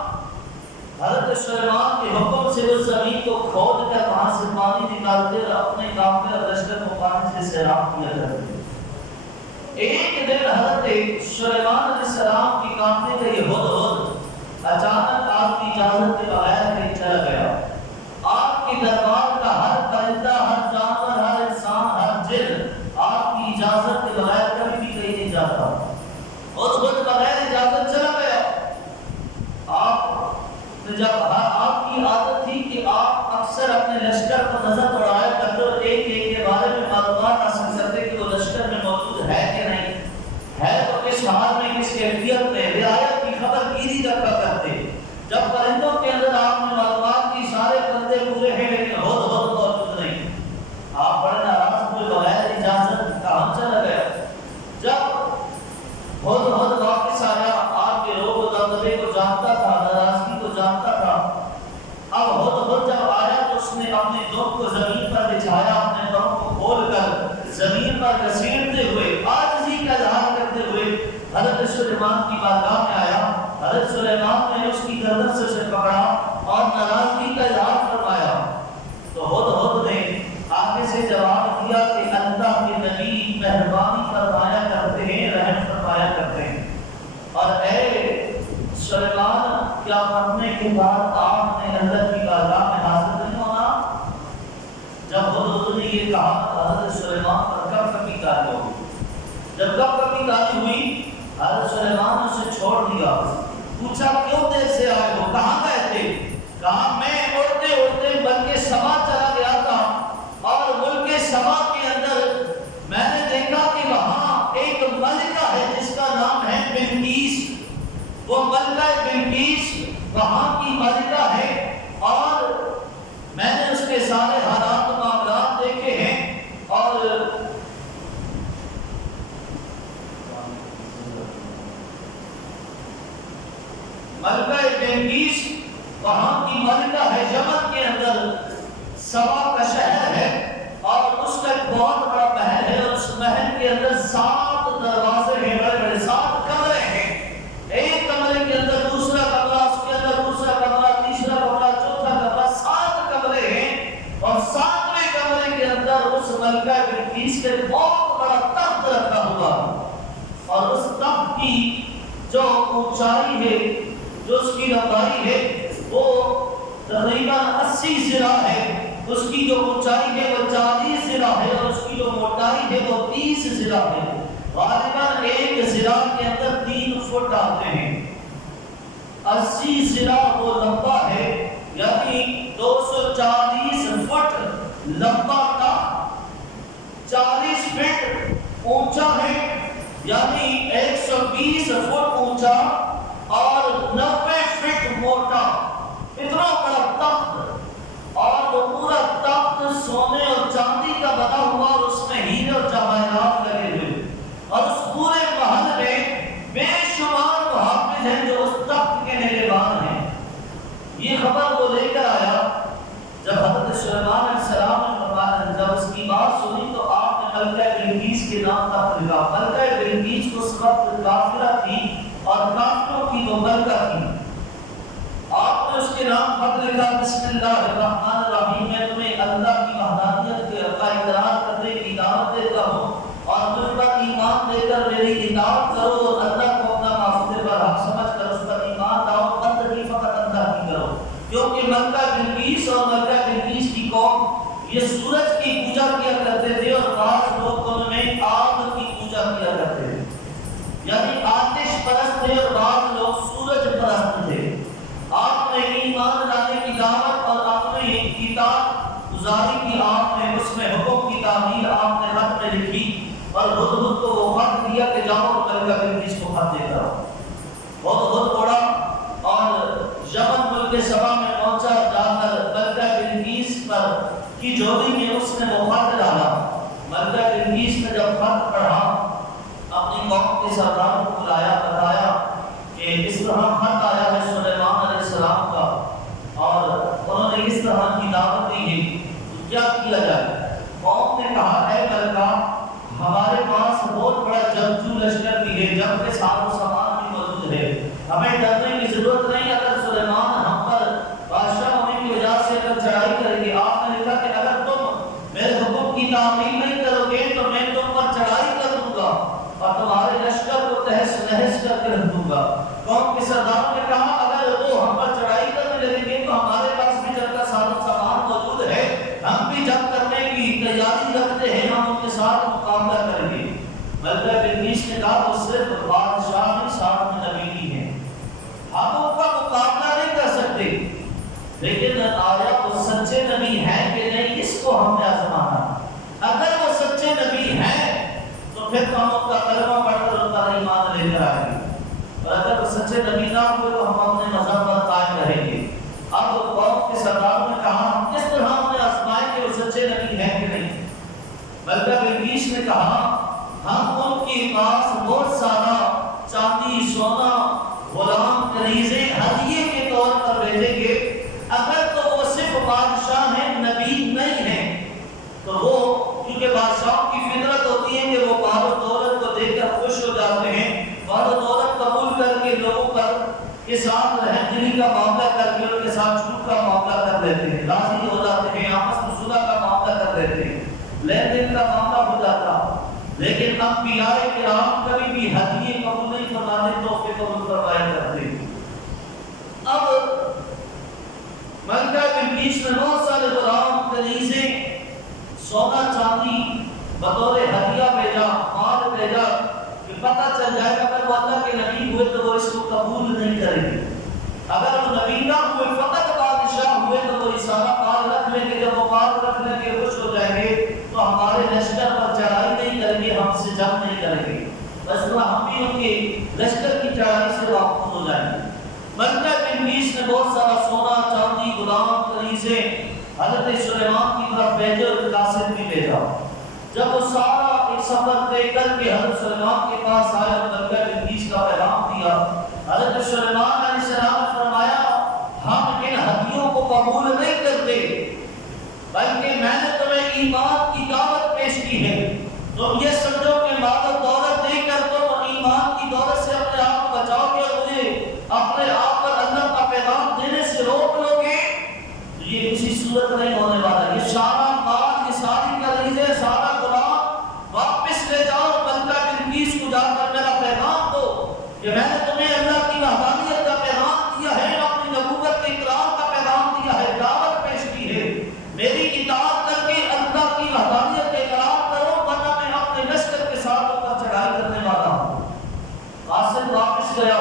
حضرت سلیمان کے حکم سے اس زمین کو کھود کر وہاں سے پانی نکالتے اور اپنے کافر اور لشکر کو پانی سے سیراب کیا کرتے. ایک دن حضرت سلیمان علیہ السلام کی کافلے کا یہ ہدہد اچانک آپ کی اجازت کے بغیر کہیں چلا گیا. آپ کے دربار کا ہر پرندہ، ہر جانور، ہر انسان، ہر جن آپ کی اجازت کے بغیر کبھی بھی کہیں نہیں جاتا. ہدہد بغیر اجازت چلا گیا. جب آپ کی عادت تھی کہ آپ اکثر اپنے لشکر کو نظر دوڑایا کرتے اور ایک ایک کے بارے میں معلومات حاصل کرتے کہ وہ لشکر میں موجود ہے کہ نہیں ہے، تو کس حال میں، کس کیفیت میں، رعایت کی خبر گیری رکھا کرتے. جب پرندوں کے اندر آپ نے معلومات کی سارے پرندے پورے ہیں لیکن ہدہد موجود نہیں، آپ بڑے ناراض ہوئے، بغیر اجازت کہاں چلا گیا. جب ہدہد واپس آیا، آپ کے روب و دبدبے کو جانتا تھا، ناراضگی کو جانتا تھا. اب ہدہد جب آیا تو اس نے اپنے دم کو زمین پر بچھایا، اپنے دم کو کھول کر زمین پر گھسیٹتے ہوئے، عاجزی کا اظہار کرتے ہوئے حضرت سلیمان کی بارگاہ میں آیا. حضرت سلیمان نے اس کی گردن سے اسے پکڑا اور ناراضگی کا اظہار فرمایا. تو ہدہد نے آگے سے جواب دیا کہ اللہ کے نبی مہربانی فرمایا کرتے ہیں، رحم فرمایا کرتے ہیں. اور اے سلیمان، کیا مرنے کے بعد آپ نے اللہ کی بارگاہ میں حاضر نہیں ہونا؟ جب حضرت نے یہ کہا تو حضرت سلیمان راضی ہوئی. حضرت سلیمان نے اسے چھوڑ دیا. پوچھا کیوں دیر سے آئے ہو, کہاں گئے تھے؟ کہا میں اڑتے اڑتے ملک سبا چلا گیا تھا اور ملک سبا کے اندر میں نے دیکھا کہ وہاں ایک ملکہ ہے جس کا نام ہے بلقیس. وہ ملکہ بلقیس وہاں کی ملکہ ہے اور میں نے اس کے سارے حالات و معاملات دیکھے ہیں اور ملکہ بلقیس وہاں کی ملکہ ہے. یمن کے اندر سبا کا شہر ہے اور اس کا ایک بہت بڑا محل ہے اور اس محل کے اندر 7 دروازے ہیں, بڑے بڑے 7 کمرے ہیں. ایک کمرے کے اندر دوسرا کمرہ, اس کے اندر دوسرا کمرہ, تیسرا کمرہ, چوتھا کمرہ, 7 کمرے ہیں اور 7ویں کمرے کے اندر اس ملکہ بلقیس کے بہت بڑا تخت رکھا ہوا اور اس تخت کی جو اونچائی ہے, جو اس کی لمبائی ہے وہ تقریباً 80 ذراع ہے. اس کی جو اونچائی ہے وہ 40 ذراع ہے اور اس کی جو موٹائی ہے وہ 30 ذراع ہے. غالباً ایک ذراع کے اندر 3 فٹ آتے ہیں. 80 ذراع وہ لمبا ہے یعنی 240 فٹ لمبا تھا, 40 فٹ اونچا ہے یعنی 120 فٹ اونچا اور 90 فٹ موٹا. اتنا بڑا تخت اور وہ پورا تخت سونے اور چاندی کا بنا ہوا اور اس میں ہیرے اور جواہرات لگے ہوئے اور اس پورے محل میں بے شمار محافظ ہیں جو اس تخت کے نگہبان ہیں. یہ خبر وہ لے کر آیا. جب حضرت سلیمان علیہ السلام نے جب اس کی بات سنی تو آپ نے ملکہ بلقیس کے نام تخت لکھا. ملکہ بلقیس کو اس وقت کافرہ تھی اور کافروں کی وہ ملکہ تھی. آپ نے اس کے نام خط لکھا بسم اللہ الرحمن الرحیم. میں تمہیں اللہ کی وحدانیت کے کا اقرار کرنے کی دعوت دیتا ہوں اور مجھ پر ایمان لے کر میری اطاعت کرو اور اللہ کو اپنا معبود برحق سمجھ کر اس پر ایمان لاؤ. بندگی فقط اللہ کی کرو, کیونکہ ملکہ بلقیس اور ملکہ بلقیس کی قوم یہ سورج کی پوجا کیا کرتے تھے اور بعض لوگ ان میں آگ کی پوجا کیا کرتے تھے, یعنی آتش پرست تھے اور بعض لوگ سورج پرست تھے. آپ نے ایمان لانے کی دعوت اور اپنے کتاب گزاری کی آپ نے اس میں حکم کی تعمیر آپ نے خط میں لکھی اور ہدہد کو وہ خط دیا کہ جاؤ ملکہ بلقیس کو خط دے کر. ہدہد اڑا اور یمن ملک سبا میں پہنچا. جا کر ملکہ بلقیس پر کی جوڑی میں اس نے وہ خط ڈالا. ملکہ بلقیس نے جب خط پڑھا اپنی قوم کے سردار کو بلایا, بتایا کہ اس طرح خط آیا ہے سلیمان علیہ السلام کا اور انہوں نے اس طرح کی دعوت دی ہے, تو کیا کیا جائے؟ قوم نے کہا اے ملکہ ہمارے پاس بہت بڑا جنگجو لشکر بھی ہے, جنگ کے ساز و سامان بھی موجود ہے, ہمیں ڈرنے کی ضرورت نہیں. اگر سلیمان ہم پر بادشاہ ہونے کی وجہ سے اگر چڑھائی کریں گے, آپ نے لکھا کہ اگر تم میرے حکم کی تعمیل نہیں کرو گے تو میں تم پر چڑھائی کر دوں گا اور تمہارے لشکر کو تہس نہس کر کے رکھ دوں گا. قوم کے سردار نے کہا اگر وہ ہم پر چڑھائی کرنے لگیں گے تو ہمارے پاس بھی جنگ کا ساز و سامان موجود ہے, ہم بھی جنگ کرنے کی تیاری رکھتے ہیں, ہم ان کے ساتھ مقابلہ کریں گے. ملکہ بلقیس نے کہا وہ صرف بادشاہ نہیں ساتھ میں نبی بھی ہیں, ہم ان کا مقابلہ نہیں کر سکتے, لیکن آیا وہ سچے نبی ہیں کہ نہیں اس کو ہم نے آزمانا. اگر وہ سچے نبی ہیں تو پھر تو ہم ان کا کلمہ پڑھ کر ان کا ایمان لے کر آئیں گے, اور اگر وہ سچے نبی نہ ہوئے تو ہم اپنے مذہب پر قائم رہیں گے. اب قوم کے سردار نے کہا ہم کس طرح ہم نے آزمائیں کہ وہ سچے نبی ہیں کہ نہیں. ملکہ بلقیس نے کہا ہم ان کے پاس بہت سارا چاندی سونا غلام کنیزے ہدیے کے طور پر بھیجیں گے. اگر تو وہ صرف بادشاہ ہیں نبی نہیں ہیں تو وہ کیونکہ بادشاہوں کی فطرت ہوتی ہے کہ وہ مال و دولت کو دیکھ کر خوش ہو جاتے ہیں, مال و دولت قبول کر کے لوگوں پر کے ساتھ رحم دلی کا معاملہ کر کے ان کے ساتھ جھوٹ کا معاملہ کر لیتے ہیں, راضی ہو جاتے ہیں, آپس میں صلح کا معاملہ کر لیتے ہیں, لین دین کا معاملہ ہو جاتا. لیکن انبیاء کرام کبھی بھی ہدیے قبول نہیں فرماتے, تحفے قبول فرمایا کرتے. اب ملکہ بلقیس نے بہت سارے غلام کنیزے سونا چاندی بطور ہدیہ بھیجا, مال بھیجا کہ پتہ چل جائے گا اگر وہ اللہ کے نبی ہوئے تو وہ اس کو قبول نہیں کریں گے، اگر وہ نبی نہ ہوئے فقط بادشاہ ہوئے تو وہ رسالہ پال رکھ لیں گے، جب وہ پال رکھ لیں گے خوش ہو جائیں گے تو ہمارے لشکر پر چڑھائی نہیں کریں گے، ہم سے جنگ نہیں کریں گے، بس ہم بھی ان کے لشکر کی چڑھائی سے واپس ہو جائیں گے۔ ملکہ بلقیس نے بہت سارا سونا چاندی غلام کنیزیں حضرت سلیمان کی طرف بھیجے اور قاصد بھی بھیجا۔ جب وہ سارا ایک سفر طے کر کے حضرت سلیمان کے پاس آئے اور ملکہ بلقیس کا پیغام دیا، حضرت سلیمان علیہ السلام نے فرمایا ہم ان ہدیوں کو قبول نہیں کرتے، بلکہ میں نے تمہیں ایمان کی دعوت پیش کی ہے، تم یہ سمجھو کہ مال و دولت دے کر تم ایمان کی دولت سے اپنے آپ کو بچاؤ گے اور مجھے اپنے آپ پر اللہ کا پیغام دینے سے روک لو گے، تو یہ کسی صورت نہیں ہونے والا۔ یہ سارا مال، یہ ساری کنیزیں، سارا غلام واپس لے جاؤ اور ملکہ بلقیس کو جا کر میرا پیغام دو کہ میں نے تمہیں اللہ کی وحدانیت کا پیغام دیا ہے، اپنی نبوت کے اقرار کا پیغام دیا ہے، دعوت پیش کی ہے، میری اطاعت کر کے اللہ کی وحدانیت کا اقرار کرو ورنہ میں اپنے لشکر کے ساتھ اوپر چڑھائی کرنے والا ہوں۔ قاصد واپس گیا،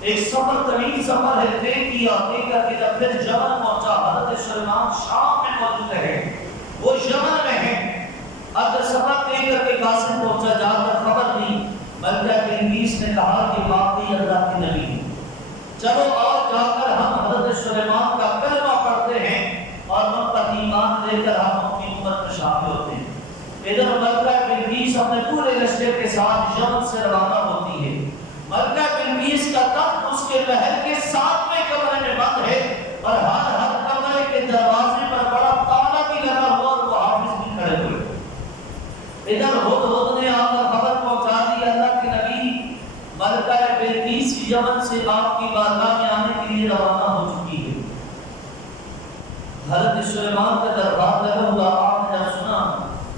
ایک سفر طویل سفر ہے، طے کیا، طے کر کے جب پھر یمن پہنچا، حضرت سلیمان شام میں موجود ہے، وہ یمن میں ہے۔ اب جب سفر طے کر کے قاصد پہنچا، جا کر خبر دی، ملکہ بلقیس نے کہا کہ واقعی اللہ کے نبی ہیں، چلو اور جا کر ہم حضرت سلیمان کا کلمہ پڑھتے ہیں اور ان پر ایمان لے کر ہم اپنی امت میں شامل ہوتے ہیں۔ ادھر ملکہ بلقیس اپنے پورے لشکر کے ساتھ یمن سے روانہ ہوتی ہے۔ ملکہ بلقیس کا تخت اس کے محل کے 7ویں کمرے میں بند ہے اور ہر کمرے کے دروازے پر بڑا تالا بھی لگا ہوا اور وہ حافظ بھی کھڑے ہوئے۔ ادھر ہدہد نے آ کر خبر پہنچا دی اللہ کے نبی ملکہ بلقیس یمن سے آپ کی بارگاہ میں آنے کے لیے روانہ ہو چکی ہے۔ حضرت سلیمان کا دربار لگا ہوا، آپ نے جب سنا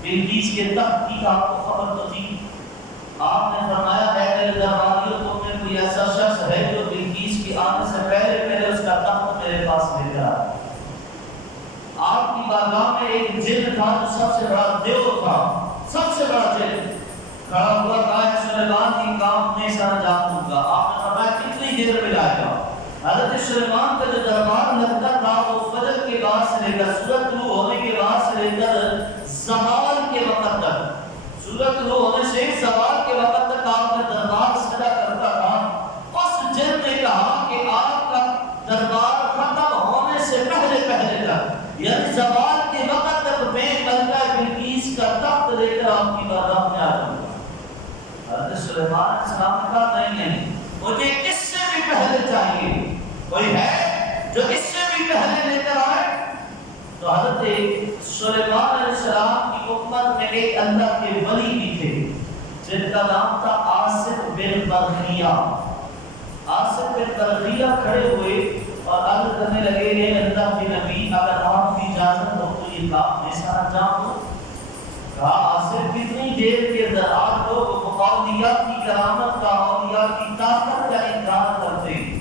بلقیس کے تخت کی آپ کو خبر تو تھی، آپ نے فرمایا ہے میرے درباریوں تم میں کوئی ایسا شخص ہے جو بلقیس کے آنے سے پہلے اس کا تخت میرے پاس لے کر آیا۔ آپ کی بارگاہ میں ایک جن تھا جو سب سے بڑا دیو تھا، سب سے بڑا جن کھڑا ہوا، کہا ہے سلیمان کی کام میں سارا جان دوں گا۔ آپ نے فرمایا کتنی دیر میں لائے گا؟ حضرت سلیمان کا جو دربار لگتا تھا وہ فجر کے بعد سے لے کر سورج طلوع ہونے کے بعد سے لے کر زوال کے وقت تک، سورج طلوع ہونے سے زوال کے وقت تک آپ کا دربار سجا کرتا تھا۔ اس جن نے کہا کہ آپ کا دربار ختم ہونے سے پہلے تک، یعنی زوال کے وقت تک میں ملکہ بلقیس کا تخت لے کر آپ کی بارگاہ میں آ جاؤں گا۔ حضرت سلیمان علیہ السلام نے کہا نہیں، مجھے اس سے بھی پہلے چاہیے، کوئی ہے جو اس سے بھی پہلے لے کر آئے؟ تو حضرت سلیمان علیہ السلام کی امت میں ایک اللہ کے ولی بھی تھے جن کا نام تھا آصف بن برخیہ۔ آصف بن برخیہ کھڑے ہوئے اور عرض کرنے لگے اے اللہ کے نبی اگر آپ کی اجازت ہو تو یہ کام میں سارا انجام دو۔ کہا آصف کتنی دیر کے اندر آپ لوگ اولیاء کی کرامت کا، اولیاء کی طاقت کا انکار کرتے ہیں۔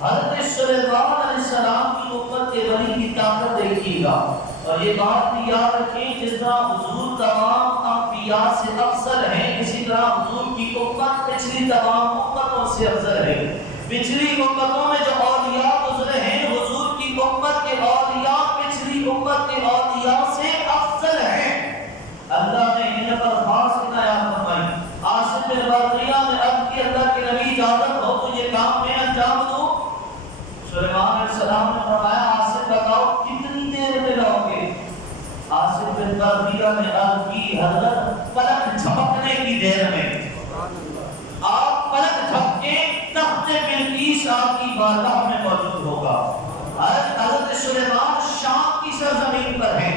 حضرت سلیمان علیہ السلام کی امت کے ولی کی طاقت دیکھیے گا، اور یہ بات بھی یاد رکھیں جس طرح حضور تمام انبیاء سے افضل ہیں، اسی طرح حضور کی امت پچھلی تمام امتوں سے افضل ہے۔ پچھلی امتوں میں جو اولیاء گزرے ہیں، حضور کی امت کے اولیاء پچھلی امت کے اولیاء سے افضل ہیں۔ اللہ نے ان پر خاص عنایت فرمائی۔ آصف بن برخیہ نے عرض کی اللہ کے نبی اجازت ہو تو یہ کام میں انجام دوں۔ سلیمان علیہ السلام نے فرمایا آصف بتاؤ کتنی دیر میں لاؤ گے؟ آصف بن برخیہ نے عرض کی حضرت پلک جھپکنے کی دیر میں، آپ پلک جھپکے تخت بلقیس آپ کی بارگاہ میں موجود ہوگا۔ حضرت سلیمان شام کی سرزمین پر ہیں،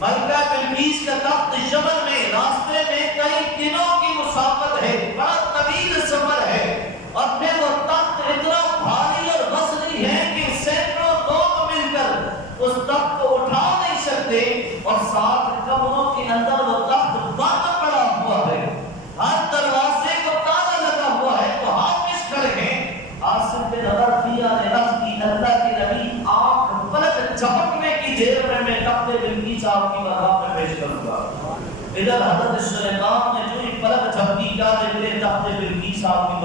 ملکہ بلقیس کا تخت یمن میں، راستے میں کئی دنوں کی مسافت ہے، بڑا طویل سفر ہے، اور پھر وہ تخت اتنا بھاری اور وزنی ہے کہ سینکڑوں لوگ مل کر اس تخت کو اٹھا نہیں سکتے، اور 7 کمروں کے اندر وہ تخت بند پڑا ہوا ہے، ہر دروازے کو تالا لگا ہوا ہے، تو حافظ کھڑے ہیں۔ آصف بن برخیہ نے عرض کی اللہ کے نبی آنکھ پلک جھپکنے کی دیر میں تخت بلقیس آپ کی بارگاہ میں پیش کروں گا۔ ادھر حضرت سلیمان نے جو ہی پلک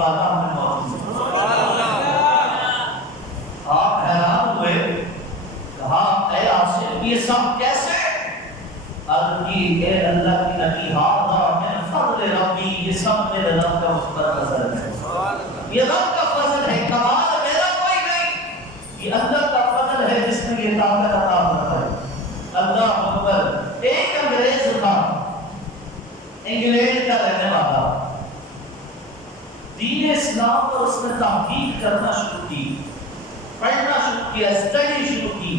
بالا میں موجود ہے۔ آپ حیران ہوئے، کہا اے آصف یہ سب کیسے؟ عرض کی اے اللہ کی نبی ہاذا من فضل ربی، یہ سب میرے رب کا مقدر فضل ہے، یہ رب کا فضل ہے، کمال میرا کوئی نہیں، یہ اللہ کا فضل ہے جس نے یہ طاقت عطا فرمائی۔ اللہ اکبر۔ ایک انگریز تھا، انگلینڈ کا رہنے والا، دین اسلام پر اس نے تحقیق کرنا شروع کی، پڑھنا شروع کیا، اسٹڈی شروع کی،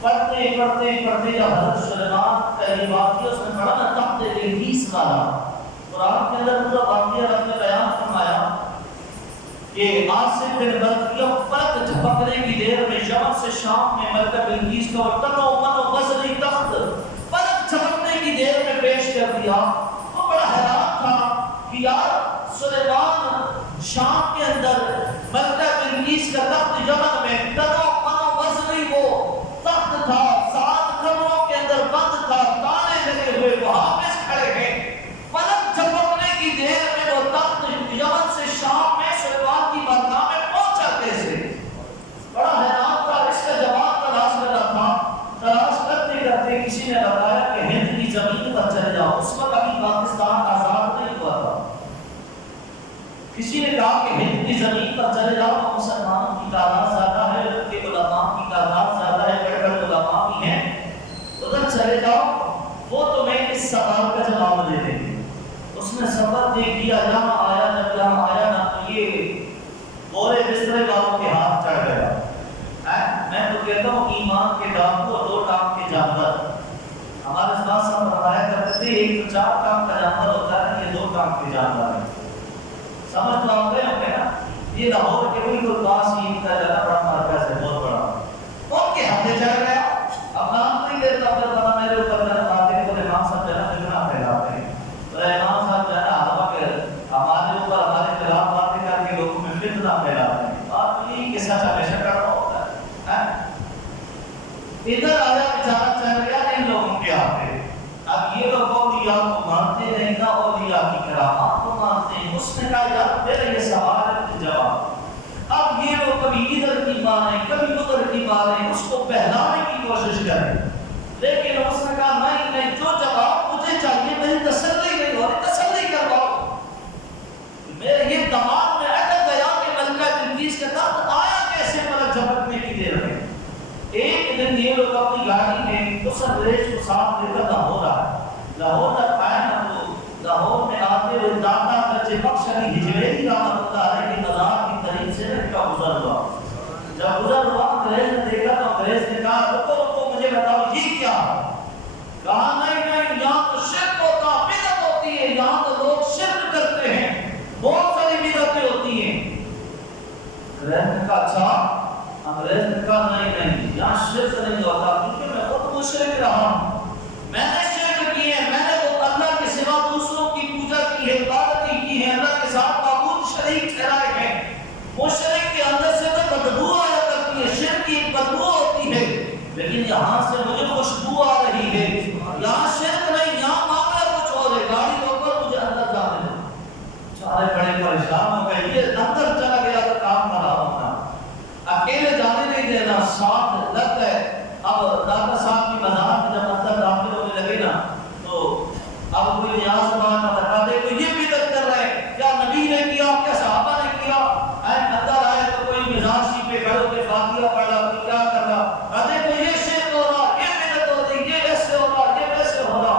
پڑھتے پڑھتے پڑھتے جب حضرت سلیمان کا یہ واقعہ اس نے پڑھا نا تحت الحدیث والا، قرآن کے اندر پورا واقعہ رب نے بیان فرمایا کہ آصف بن برقیہ پلک جھپکنے کی دیر میں یمن سے شام میں ملکہ بلقیس کا تنو منو غزلی تخت پلک جھپکنے کی دیر میں پیش کر دیا۔ وہ بڑا حیران تھا کہ یار سلیمان شام کے اندر ملکہ بلقیس کا تخت یمن میں تنو منو غزلی وہ تخت تھا، 7 کمروں کے اندر بند تھا، تالے لگے ہوئے، وہ حافظ کھڑے ہیں، پلک جھپکنے کی دیر میں وہ تخت یمن سے شام میں سلیمان کی بارگاہ میں پہنچا کیسے؟ بڑا حیران تھا، اس کا جواب تلاش کر رہا تھا، تلاش کرتے کرتے کسی نے بتایا کہ ہند کی زمین پر چلے جاؤ، اس وقت ابھی پاکستان آزاد نہیں ہوا تھا، کسی نے کہا کہ ہند کی زمین پر چلے جاؤ، مسلمانوں کی تعداد زیادہ ہے، ان کے علماء کی تعداد زیادہ ہے، بڑے علماء بھی ہیں، ادھر چلے جاؤ، وہ تمہیں اس سوال کا جواب دے دیں گے۔ اس نے سفر طے کیا، جہاں آیا، جب یہاں آیا نا تو یہ بورے بسترے والوں کے ہاتھ چڑھ گیا۔ میں تو کہتا ہوں ایمان کے ڈاکو اور 2 ٹانگ کے جانور، ہمارے ساتھ سب بتایا کرتے تھے ایک تو 4 ٹانگ کا جانور ہوتا ہے، یہ 2 ٹانگ کے جانور ہے، سمجھ تو آپ گئے ہوں گے نا۔ یہ لاہور کے بالکل پاس ہی ان کا جگہ بڑا مرکز ہے، بہت بڑا، ان کے ہاتھے چڑھ گیا۔ اب نام نہیں لیتا، پھر پتا میرے اوپر میں باتیں کو امام صاحب جو ہے نا فتنہ پھیلاتے ہیں، تو امام صاحب جو ہے نا ہمارے اوپر ہمارے خلاف باتیں کر کے لوگوں میں فتنہ پھیلاتے ہیں، بات یہی کہ سچ ہمیشہ کرنا ہوتا ہے۔ ادھر آیا بیچارہ چڑھ گیا ان لوگوں کے ہاتھے۔ اب یہ لوگ اولیاء کو مانتے نہیں، نہ اولیاء کی کرامات کو مانتے ہیں۔ اس نے کہا یار میرا یہ سوال ہے کہ جواب، اب یہ لوگ کبھی ادھر کی مانیں کبھی ادھر کی مانیں، اس کو بہلانے کی کوشش کریں، لیکن اس نے کہا نہیں نہیں، جو جواب مجھے چاہیے میری تسلی نہیں ہو رہی، تسلی کرواؤ۔ میرے یہ دماغ میں اٹک گیا کہ ملکہ بلقیس کا تخت آیا کیسے پلک جھپکنے کی دیر میں۔ ایک دن یہ لوگ اپنی گاڑی میں اس انگریز کو ساتھ لے کر لاہور آئے، لاہور تک آئے نا تو لاہور میں آتے ہوئے داتا بچے بخش علی ہجویری رحمۃ اللہ علیہ کی مزار کی قریب سے ان کا گزر ہوا۔ جب گزر ہوا انگریز نے دیکھا تو انگریز نے کہا رکو رکو مجھے بتاؤ یہ کیا ہے؟ کہا نہیں نہیں، یہاں تو شرک ہوتا، بدعت ہوتی ہے، یہاں تو لوگ شرک کرتے ہیں، بہت ساری بدعتیں ہوتی ہیں۔ انگریز نے کہا اچھا؟ انگریز نے کہا نہیں نہیں، یہاں شرک نہیں ہوتا، کیونکہ میں خود مشرک رہا ہوں، میں نے شرک کی ہے، میں نے وہ اللہ کے سوا دوسروں کی پوجا کی ہے، عبادتیں کی ہے، اللہ کے ساتھ معبود شریک ٹھہرائے ہیں۔ مشرک کے اندر سے تو بدبو آیا کرتی ہے، شرک کی ایک بدبو ہوتی ہے، لیکن یہاں سے مجھے خوشبو آ رہی ہے، یہاں شرک نہیں، یہاں معاملہ کچھ اور ہے، گاڑی روک کر مجھے اندر جانے دو۔ سارے بڑے پریشان ہو گئے، یہ اندر چلا گیا تو کام کر رہا ہوتا، اکیلے جانے نہیں دینا، ساتھ لگ گئے۔ اب داتا صاحب کی مزار میں جب اندر داخل ہونے لگے نا تو اب کوئی نیاز بات نہ بتا دے، کوئی یہ بدعت کر رہے ہیں، کیا نبی نے کیا، کیا صحابہ نے کیا؟ اندر آئے تو کوئی مزاجی پہ کھڑے ہو کے فاتحہ پڑھ رہا، کوئی کیا کر رہا، دیکھو یہ شرک ہو رہا، یہ بدعت ہو رہی، یہ ایسے ہو رہا، یہ ویسے ہو رہا۔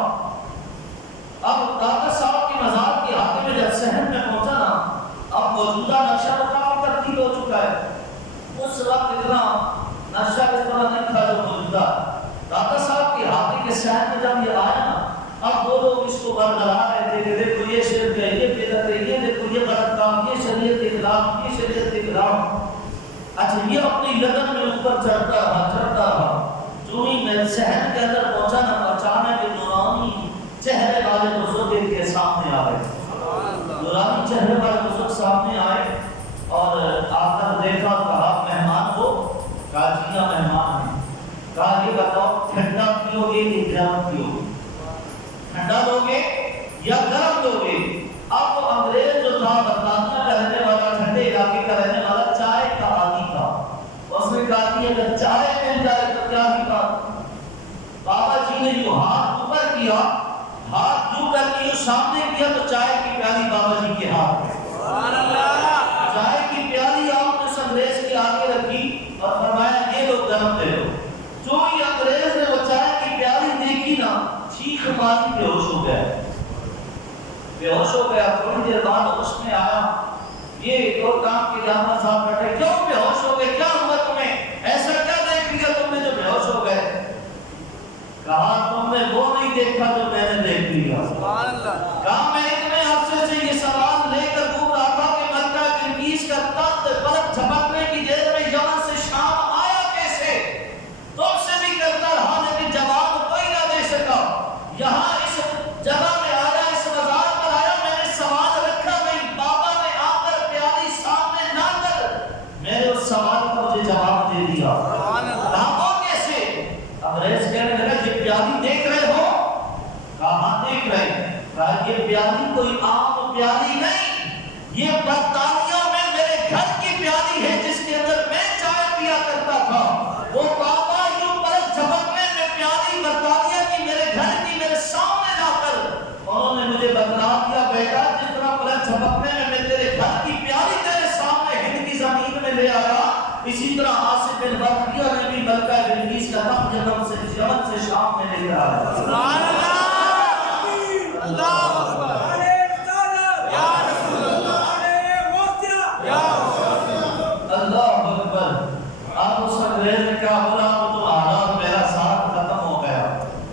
اب داتا صاحب کی مزار کے ہاتھے میں جب صحن میں پہنچا نا، اب موجودہ نقشہ کافی ترتیب ہو چکا ہے، اس وقت اتنا نقشہ اس طرح نہیں تھا جو موجودہ۔ داتا صاحب کے ہاتھے کے صحن میں جب یہ آیا نا، اب 2 لوگ اس کو برگلا رہے تھے کہ دیکھو یہ شرک ہے، یہ بدعت ہے، یہ دیکھو یہ غلط کام، یہ شریعت کے خلاف، یہ شریعت کے خلاف۔ اچھا یہ اپنی لگن میں اوپر چڑھتا رہا، جو ہی میں صحن کے اندر پہنچا نا، اچانک نورانی چہرے والے بزرگ کے سامنے آ گئے، نورانی چہرے والے بزرگ سامنے آئے اور آ کر دیکھا، کہا مہمان ہو؟ کہا جی ہاں مہمان ہیں۔ کہا یہ بتاؤ ٹھنڈا پیو گے کہ گرم پیو گے؟ ٹھنڈا دو گے یا گرم دو گے؟ اب وہ انگریز جو تھا برطانیہ کا رہنے والا ہوش ہو گیا، تھوڑی دیر بعد ہوش میں آیا، یہ اور کام کے جانا صاحب بیٹھے، کیوں بے ہوش ہو گئے، کیا ہوا تمہیں، ایسا کیا دیکھ لیا تم نے جو بے ہوش ہو گئے؟ کہا تم نے وہ نہیں دیکھا جو میں نے دیکھ لیا۔ کہا میں اتنے عرصے سے یہ سوال لے کر گھوم رہا تھا کہ مکہ بلقیس کا تخت پلک جھپکنے کی دیر میں یمن سے شام آیا کیسے؟ تم سے بھی کرتا رہا لیکن جواب کوئی نہ دے سکا۔ یہاں اس جگہ میں آیا، اس مزار پر آیا، میں نے سوال رکھا نہیں، بابا نے آ کر پیالی سامنے لا کر میرے اس سوال کا مجھے جواب دے دیا۔ کہا کیسے؟ انگریز کہنے لگا یہ پیالی دیکھ رہے ہو؟ کہا ہاں دیکھ رہے ہیں۔ کہا یہ پیالی کوئی عام پیالی نہیں، یہ برطانیہ میں میرے گھر کی پیالی ہے جس کے اندر میں چائے پیا کرتا تھا۔ وہ بابا یوں پلک جھپکنے میں پیالی برطانیہ کی میرے گھر کی میرے سامنے لا کر انہوں نے مجھے بتلا دیا، بیٹا جس طرح پلک جھپکنے میں تیرے گھر کی پیالی تیرے سامنے ہند کی زمین میں لے آیا، اسی طرح آصف بن برقیہ نے بھی مکہ بلقیس کا تخت یمن سے شام میں لے کر آیا۔ سبحان اللہ، اللہ اکبر، یا رسول اللہ، اللہ اکبر۔ اب اس انگریز نے کہا بولا تو حالات میرا ساتھ ختم ہو گیا،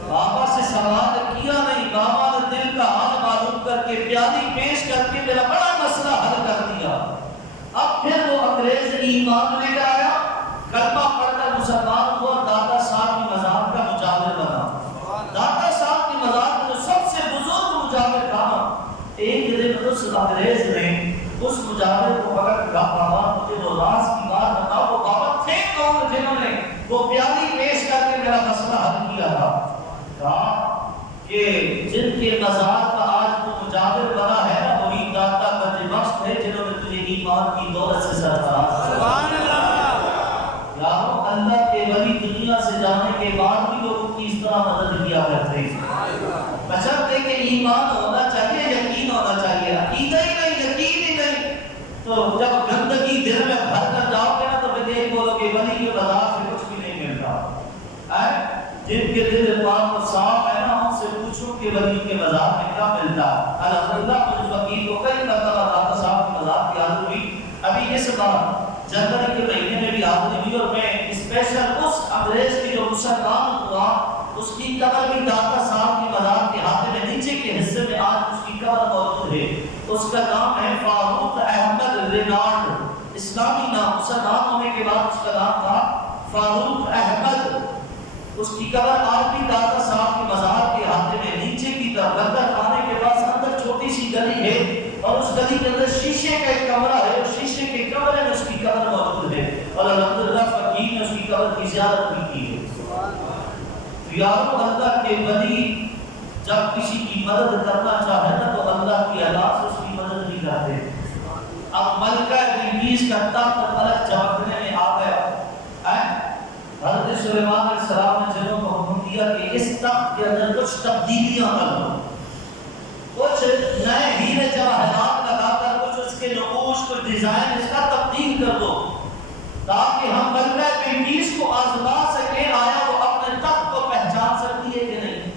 بابا سے سوال کیا نہیں، بابا نے دل کا حال معلوم کر کے پیالی پیش کر کے میرا بڑا مسئلہ حل کر دیا۔ اب پھر وہ انگریز ایمان لے کر آیا، کلمہ پڑھ کر مسلمان ہوا، داتا صاحب کی مزار کا مجاور بنا۔ داتا صاحب کی مزار کا جو سب سے بزرگ مجاور تھا، ایک دن اس انگریز نے اس مجاور کو پکڑ کر کہا بابا مجھے وہ راز کی بات بتاؤ، وہ بابا تھے کون جنہوں نے وہ پیالی پیش کر کے میرا مسئلہ حل کیا تھا؟ کہا کہ جن کے مزار کا آج تو مجاور بنا ہے نا وہی داتا قدر بخش تھے جنہوں نے تجھے ایمان کی دولت سے سرفراز۔ سبحان اللہ، یارو اللہ کے ولی دنیا سے جانے کے بعد بھی لوگوں کی اس طرح مدد کیا کرتے ہیں۔ بشرطے کہ ایمان ہونا چاہیے، یقین ہونا چاہیے، عقیدہ ہی نہیں، یقین ہی نہیں، تو جب گندگی دل میں بھر کر جاؤ گے نا تو پھر ایک بولو کہ ولی کے بازار سے کچھ بھی نہیں ملتا۔ جن کے دل پاک و صاف ہے نا ان سے پوچھو کہ ولی کے بازار میں کیا ملتا ہے۔ الحمدللہ مجھے فقیر کو کئی مرتبہ داتا صاحب کے مزار کی حاضری ہوئی، ابھی اس بار جنوری کے مہینے میں بھی حاضری ہوئی، اور میں اسپیشل اس انگریز کی جو مسلمان ہوا اس کی قبر بھی داتا صاحب کی مزار کے ہاتھ میں نیچے کے حصے میں آج اس کی قبر موجود ہے۔ اس کا نام ہے فاروق احمد رینارڈ، اسلامی نام، مسلمان ہونے کے بعد اس کا نام تھا فاروق احمد۔ اس کی قبر آج بھی داتا صاحب کی مزار کے ہاتھ میں نیچے کی طرف لنگر خانے کے پاس اندر چھوٹی سی گلی ہے، اور اس گلی کے اندر شیشے کا ایک کمرہ ہے، اور شیشے کے کمرے میں اس کی قبر موجود ہے، اور الحمدللہ فقیر نے اس کی قبر کی زیارت بھی کی ہے۔ یارو اللہ کے ولی جب کسی کی مدد کرنا چاہے نا تو اللہ کی ادا سے اس کی مدد نہیں کرتے۔ اب ملکہ بلقیس کا تخت پلک جھپکنے میں آ گیا، حضرت سلیمان علیہ السلام نے جنوں کو حکم دیا کہ اس تخت کے اندر کچھ تبدیلیاں کر دو، کچھ نئے ہیرے جواہرات لگا کر کچھ اس کے نقوش، کچھ ڈیزائن اس کا تبدیل کر دو، تاکہ ہم ملکہ بلقیس کو آزما سکیں آیا وہ اپنے تخت کو پہچان سکتی ہے کہ نہیں۔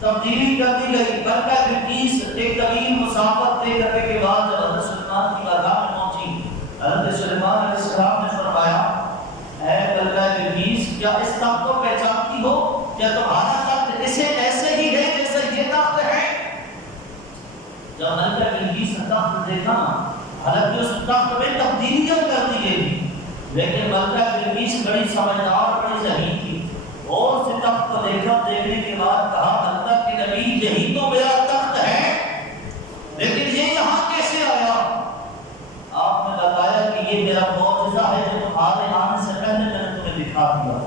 تبدیلی کر دی گئی، ملکہ بلقیس ایک طویل مسافت طے کرنے کے بعد جب حضرت سلیمان کی بارگاہ میں پہنچی، حضرت سلیمان علیہ السلام نے فرمایا اے ملکہ بلقیس کیا اس تخت کو پہچانتی ہو؟ کیا تمہارا تخت اسے ایسے ہی ہے جیسے یہ تخت ہے؟ جب ملکہ بلقیس نے تخت دیکھا، حالانکہ اس تخت میں تبدیلیاں کر دی گئی، لیکن ملکہ بلقیس بڑی سمجھدار، بڑی ذہین تھی، اور سے تخت کو دیکھا، دیکھنے کے بعد کہا اللہ کے نبی یہی تو میرا تخت ہے، لیکن یہ یہاں کیسے آیا؟ آپ نے بتایا کہ یہ میرا معجزہ ہے جو تمہارے آنے سے پہلے میں نے تمہیں دکھا دیا۔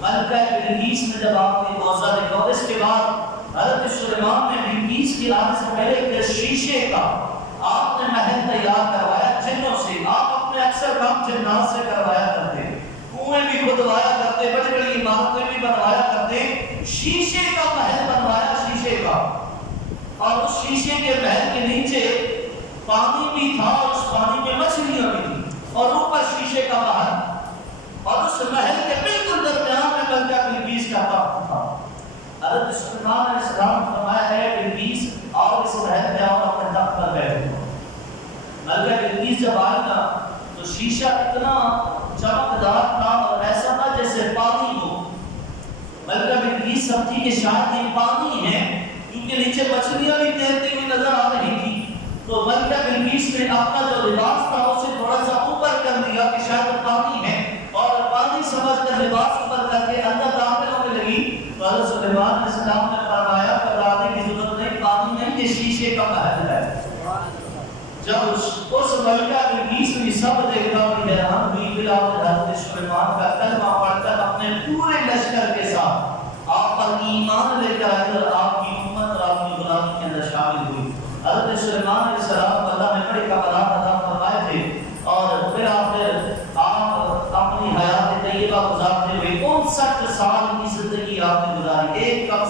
ملکہ بلقیس نے جب آپ نے معجزہ دیکھا، اور اس کے بعد حضرت سلیمان نے بلقیس کے آنے سے پہلے ایک شیشے کا آپ نے محل تیار کروایا جنوں سے، آپ اپنے اکثر کام جنات سے کروایا کرتے، کنویں بھی کھدوایا کرتے، بڑی بڑی عمارتیں بھی بنوایا کرتے، شیشے کا محل بنوایا، شیشے کا، اور اس شیشے کے محل کے نیچے پانی بھی تھا، اور اس پانی میں مچھلیاں بھی تھیں، اور اوپر شیشے کا محل، اور اس محل کے بالکل درمیان میں ملکہ بلقیس کا تخت تھا۔ حضرت سلیمان علیہ السلام فرمایا ہے بلقیس اور اس محل میں آؤ، پر بیٹھے ہو. ملکہ بلقیس جب آئی نا تو شیشہ اتنا چمکدار تھا اور ایسا تھا جیسے پانی ہو. ملکہ بلقیس سمجھی کہ شاید یہ پانی ہے کیونکہ نیچے مچھلیاں بھی تیرتی ہوئی نظر آ رہی تھی. تو ملکہ بلقیس نے اپنا جو لباس تھا اسے تھوڑا سا اوپر کر دیا کہ شاید پانی ہے اور پانی سمجھ کر لباس اوپر کر کے اندر داخل ہونے لگی. تو حضرت سلیمان علیہ السلام نے فرمایا گھبرانے کی ضرورت نہیں، پانی نہیں یہ شیشے کا محل ہے. جب اس ملکہ بلقیس نے سب دیکھا اور حیران ہوئی، پھر آپ نے حضرت سلیمان کا کلمہ پڑھ کر اپنے پورے لشکر کے ساتھ آپ پر ایمان لے کر آئے اور آپ کی امت اور آپ کی غلامی کے اندر شامل ہوئی. حضرت سلیمان علیہ السلام اللہ نے بڑے کمالات عطا فرمائے تھے اور پھر آپ اپنی حیات طیبہ گزارتے ہوئے 59 سال کی زندگی آپ نے گزاری. ایک کم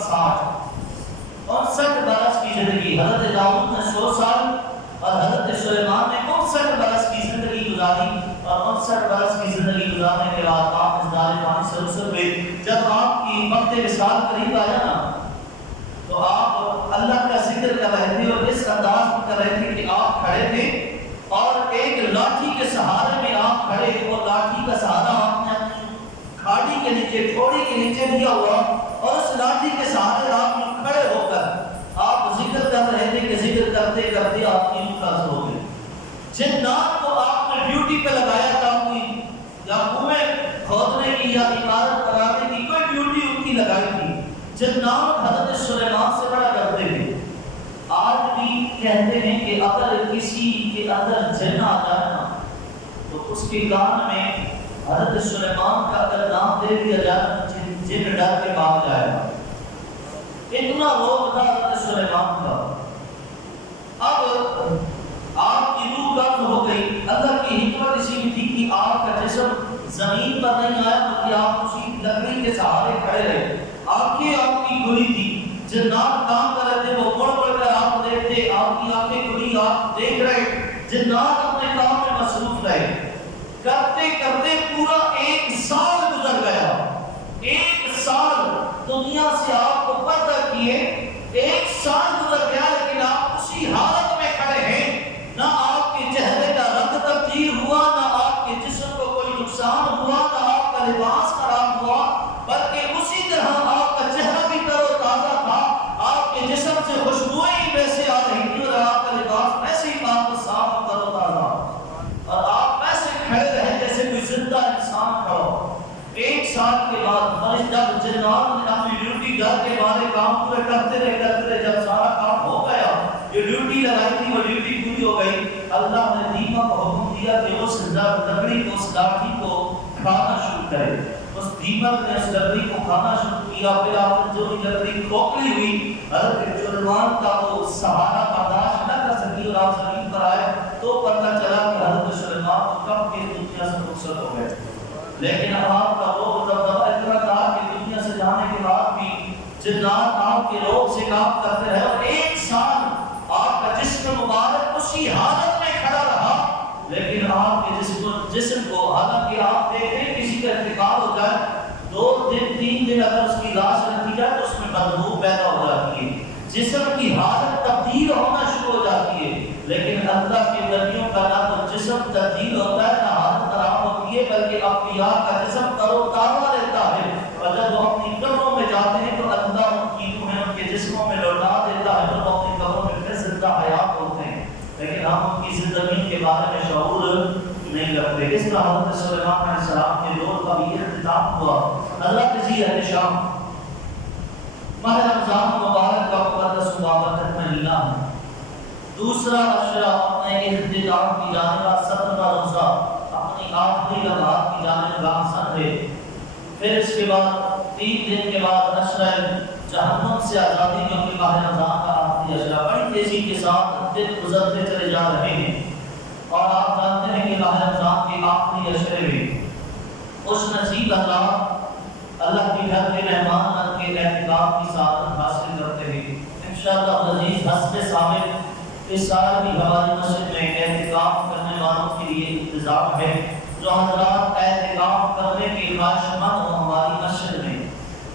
59 برس کی زندگی. حضرت داؤد نے 100 سال اور حضرت سلیمان نے 59 برس کی زندگی گزاری اور 59 برس کی زندگی گزارنے کے بعد آپ اس دار فانی سے رخصت ہوئے. جب آپ کی وقت وصال قریب آیا نا تو آپ اللہ کا ذکر کر رہے تھے اور اس انداز میں کر رہے تھے کہ آپ کھڑے تھے اور ایک لاٹھی کے سہارے میں آپ کھڑے اور لاٹھی کا سہارا آپ نے کھاڑی کے نیچے ٹھوڑی کے نیچے دیا ہوا اور اس لاٹھی کے سہارے آپ کھڑے ہو کر آپ ذکر کر رہے تھے کہ ذکر کرتے کرتے آپ کی روح قبض ہو گئی. جنات کو آپ نے ڈیوٹی پہ لگایا تھا، کوئی یا کنویں کھودنے کی یا عمارت بنانے کی کوئی ڈیوٹی ان کی لگائی تھی. جنات حضرت سلیمان سے بڑا ڈرتے تھے. آج بھی کہتے ہیں کہ اگر کسی کے اندر جن آ جائے نا تو اس کے کان میں حضرت سلیمان کا اگر نام دے دیا جائے جن ڈر کے بھاگ جائے گا. اتنا روب تھا حضرت سلیمان کا. اب آپ کی روح قبض ہو گئی. اللہ کی حکمت اسی میں تھی کہ آپ کا جسم زمین پر نہیں آیا بلکہ آپ اسی لکڑی کے سہارے کھڑے رہے. آنکھیں آپ کی کھلی تھی. جنات کام کر رہے تھے، وہ مڑ مڑ کر آپ کو دیکھتے، آپ کی آنکھیں کھلی، آپ دیکھ رہے. جنات اپنے کام میں مصروف رہے. کرتے کرتے پورا 1 سال گزر گیا. 1 سال دنیا سے آپ کو پردہ کیے 1 سال گزر گیا لیکن آپ اسی حالت میں کھڑے ہیں. نہ آپ کے چہرے کا رنگ تبدیل ہوا، نہ آپ کے جسم کو کوئی نقصان ہوا، نہ آپ کا لباس خراب ہوا، بلکہ اسی طرح آپ کا چہرہ بھی تر و تازہ تھا. آپ کے جسم سے خوشبوئیں ویسے آ رہی تھی اور آپ کا لباس ویسے ہی پاک و صاف و تر و تازہ اور آپ ویسے کھڑے رہے جیسے کوئی زندہ انسان کھڑا ہو. 1 سال کے بعد فرشتہ جنات نے اپنی ڈیوٹی گھر کے بارے کام پورے کرتے رہے. جب سارا کام ہو گیا، جو ڈیوٹی لگائی تھی وہ ڈیوٹی پوری ہو گئی. اللہ نے دیمک کو حکم دیا کہ اس لکڑی کو، اس لاٹھی کو کھانا شروع کرے. اس دیمک نے اس لکڑی کو کھانا شروع کیا. پھر آپ نے جو لکڑی کھوکھلی ہوئی، حضرت سلیمان کا وہ سہارا برداشت نہ کر سکی اور آپ زمین پر آئے تو پتہ چلا کہ حضرت سلیمان کو کب کی دنیا سے رخصت ہو گئے. لیکن آپ کا روح دبدبا اتنا تھا کہ دنیا سے جانے کے بعد بھی جنات آپ کے روح سے کام کرتے رہے اور 1 سال آپ کا جسم مبارک اسی حالت میں کھڑا رہا. لیکن آپ کے جسم کو حالانکہ آپ دیکھیں کسی کا انتقال ہو جائے 2 دن 3 دن اگر اس کی لاش رکھی جائے تو اس میں بدبو پیدا ہو جاتی ہے، جسم کی حالت تبدیل ہونا شروع ہو جاتی ہے. لیکن اللہ کے نبیوں کا نہ تو جسم تبدیل ہوتا ہے نہ حالت خراب ہوتی ہے، بلکہ انبیاء کا جسم تر و تازہ رہتا ہے. اور جب وہ اپنی قبروں میں جاتے ہیں تو اللہ ان کی روحیں ان کے جسموں میں لوٹا دیتا ہے اور وہ اپنی قبروں میں پھر زندہ حیات ہوتے ہیں. لیکن ہم ان کی زندگی کے بارے میں شعور نہیں رکھتے. اس طرح حضرت سلیمان علیہ السلام کے دور کا بھی اختتام ہوا. اللہ کے ذی شان ماہ رمضان مبارک کا مقدس مبارک مہینہ ہے. دوسرا عشرہ اپنے اختتام کی جانب، 17واں روزہ اپنی آخری لمحات کی جانب گامزن ہے. پھر اس کے بعد 3 دن کے بعد عشرہ جہنم سے آزادی، کیونکہ ماہ رمضان کا آخری عشرہ بڑی تیزی کے ساتھ دن گزرتے چلے جا رہے ہیں. اور آپ جانتے ہیں کہ ماہ رمضان کے آخری عشرے میں خوش نصیب اللہ کے گھر کے مہمان بن کے اعتکاف کی سعادت حاصل کرتے ہیں. انشاءاللہ العزیز حسب ثابت اس سال بھی ہماری مسجد میں اعتکاف کرنے والوں کے لیے انتظام ہے. جو حضرات اعتکاف کرنے کے خواہش مند ہوں ہماری مسجد میں،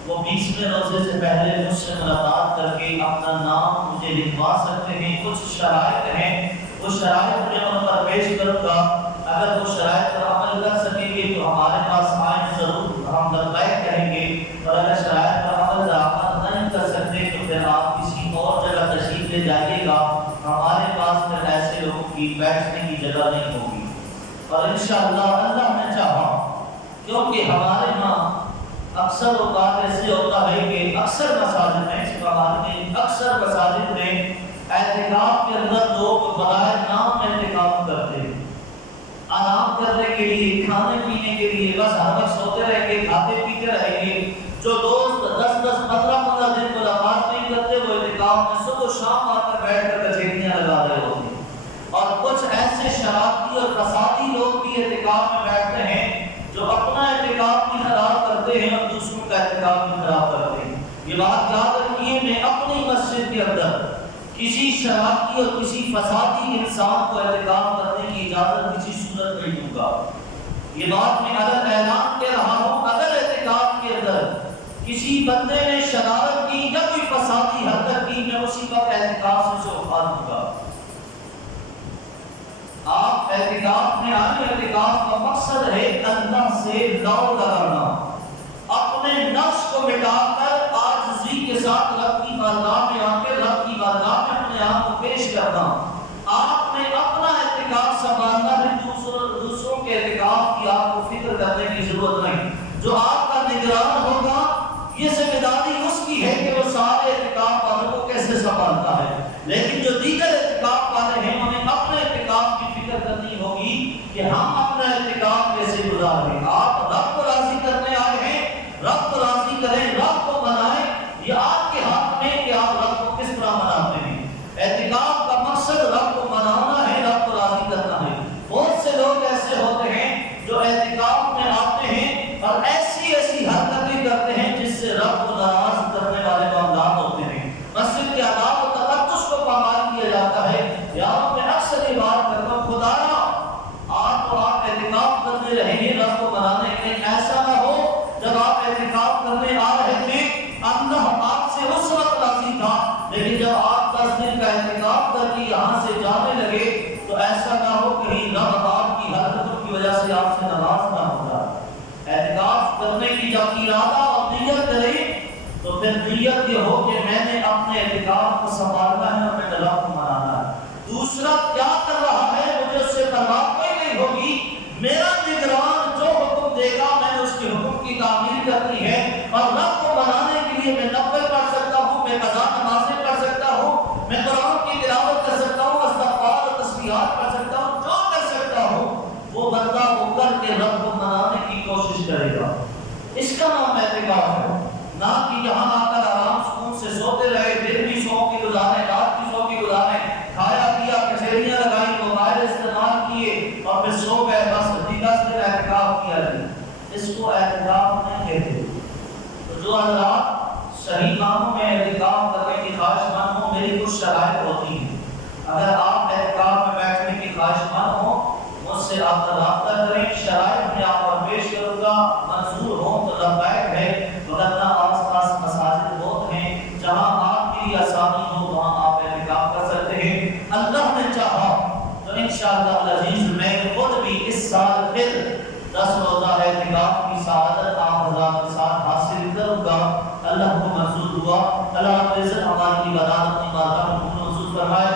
وہ 20ویں روزے سے پہلے مجھ سے ملاقات کر کے اپنا نام مجھے لکھوا سکتے ہیں. کچھ شرائط ہیں شرائط میں ان پر پیش کروں گا، اگر وہ شرائط پر عمل کر سکیں گے تو ہمارے پاس آئیں ضرور، ہم لبیک کہیں گے، اور اگر شرائط پر عمل نہیں کر سکتے تو پھر آپ کسی اور جگہ تشریف لے جائیے گا، ہمارے پاس پھر ایسے لوگوں کی بیٹھنے کی جگہ نہیں ہوگی۔ اور انشاءاللہ اللہ نے چاہا، کیونکہ ہمارے ہاں اکثر اوقات ایسے ہوتا ہے کہ اکثر مساجد میں اعتکاف کے اندر لوگ برائے نام اعتکاف کرتے ہیں، آرام کرنے کے لیے، کھانے پینے کے لیے، بس ہر وقت سوتے رہیں گے، کھاتے پیتے رہیں گے۔ جو دوست 10-15 دن ملاقات نہیں کرتے وہ اعتکاف میں صبح و شام آ کر بیٹھ کر کچہریاں لگا رہے ہوتے ہیں، اور کچھ ایسے شرارتی اور فسادی لوگ بھی اعتکاف میں بیٹھتے ہیں جو اپنا اعتکاف بھی خراب کرتے ہیں اور دوسروں کا اعتکاف بھی خراب کرتے ہیں۔ یہ بات یاد رکھیے، میں اپنی مسجد کے اندر کسی شرارتی اور کسی فسادی انسان کو اعتکاف کرنے کی اجازت کسی صورت نہیں دوں گا۔ یہ بات میں اگر اعلان کر رہا ہوں، اگر اعتکاف کے اندر کسی بندے نے شرارت کی یا کوئی فسادی حرکت کی، میں اسی وقت اعتکاف سے اٹھا دوں گا۔ آپ اعتکاف میں آئیں، اعتکاف کا مقصد ہے اللہ سے لو لگانا، اپنے نفس کو مٹا کر عاجزی کے ساتھ رب کی بارگاہ میں آ کے رب کی بارگاہ میں اپنے آپ کو پیش کرنا۔ آپ نے اپنا اعتکاف سنبھالنا ہے، دوسروں کے اعتکاف کی آپ کو فکر کرنے کی ضرورت نہیں۔ جو آپ کا نگران ہوگا، یہ ذمہ داری اس کی ہے کہ وہ سارے اعتکاف والوں کو کیسے سنبھالتا ہے، لیکن جو دیگر اعتکاف والے ہیں انہیں اپنے اعتکاف کی فکر کرنی ہوگی کہ ہم اپنا اعتکاف کیسے گزاریں۔ آپ رب کو راضی کرنے آئے ہیں، رب کو راضی کریں، رب کو منائیں، یہ آپ کے ہاتھ میں کہ آپ رب کو کس طرح مناتے ہیں۔ اعتکاف کا مقصد رب کو منانا ہے، رب کو راضی کرنا ہے۔ بہت سے لوگ ایسے ہوتے ہیں جو اعتکاف میں آتے ہیں اور ایسی حرکتیں کرتے ہیں جس سے رب کو ناراض کرنے والے معاملات ہوتے ہیں۔ مسجد کے آداب و تقدس کو پامال کیا جاتا ہے۔ یہاں میں اکثر یہ بات کرتا ہوں، خدایا آپ اعتکاف کرنے رہیں گے رب کو منانے کے، ایسا نہ ہو جب آپ اعتکاف کرنے آ رہے تھے اللہ آپ سے اس وقت راضی تھا، لیکن جب آپ 10 دن کا اعتکاف کر کے یہاں سے جانے لگے تو ایسا نہ ہو کہیں رب آپ کی حرکتوں کی وجہ سے آپ سے ناراض نہ ہو جائے۔ اعتکاف کرنے کی جب ارادہ اور نیت کریں تو پھر نیت یہ ہو کہ میں نے اپنے اعتکاف کو سنبھالنا ہے اور میں نے رب کو منانا ہے۔ دوسرا کیا کر رہا ہے مجھے اس سے پرواہ کوئی نہیں ہوگی، میرا نگران جو حکم دے گا میں نے اس کے حکم کی تعمیل کرنی ہے، اور رب کو منانے کے لیے میں نفل پڑھ سکتا ہوں، میں قضا نمازیں پڑھ سکتا ہوں، میں قرآن کی تلاوت کر سکتا ہوں، استغفار اور تسبیحات پڑھ سکتا ہوں، جو کر سکتا ہوں وہ بندہ وہ کر کے رب کو منانے کی کوشش کرے گا۔ اس کا نام اعتکاف ہے، نہ کہ یہاں آ کر آرام سکون سے سوتے رہے، دن بھی سو کی گزارے، رات بھی سو کی گزارے، کھایا پیا، کچہریاں لگائی، موبائل استعمال کیے اور پھر سو گئے، بس 10 دن اعتکاف کیا جائے، اس کو اعتکاف نہیں کہتے۔ تو جو حضرات صحیح معنوں میں اعتکاف کرنے کی خواہش مند ہوں، میری کچھ شرائط ہوتی ہیں۔ اگر آپ اعتکاف میں بیٹھنے کی خواہش مند ہوں مجھ سے آپ کا رابطہ کریں، شرائط میں آپ کو پیش کروں گا، منظور ہوں تو لبیک ہے، ورنہ آس پاس مساجد بہت ہیں جہاں آپ کے لیے آسانی ہو وہاں آپ اعتکاف کر سکتے ہیں۔ اللہ نے چاہا تو انشاءاللہ العزیز میں خود بھی اس سال پھر 10 روزہ اعتکاف کی سعادت آپ حضرات کے ساتھ حاصل کروں گا۔ اللہ کو منظور ہوا، اللہ رب العزت ہماری عبادات اپنی بارگاہ میں منظور فرمائے۔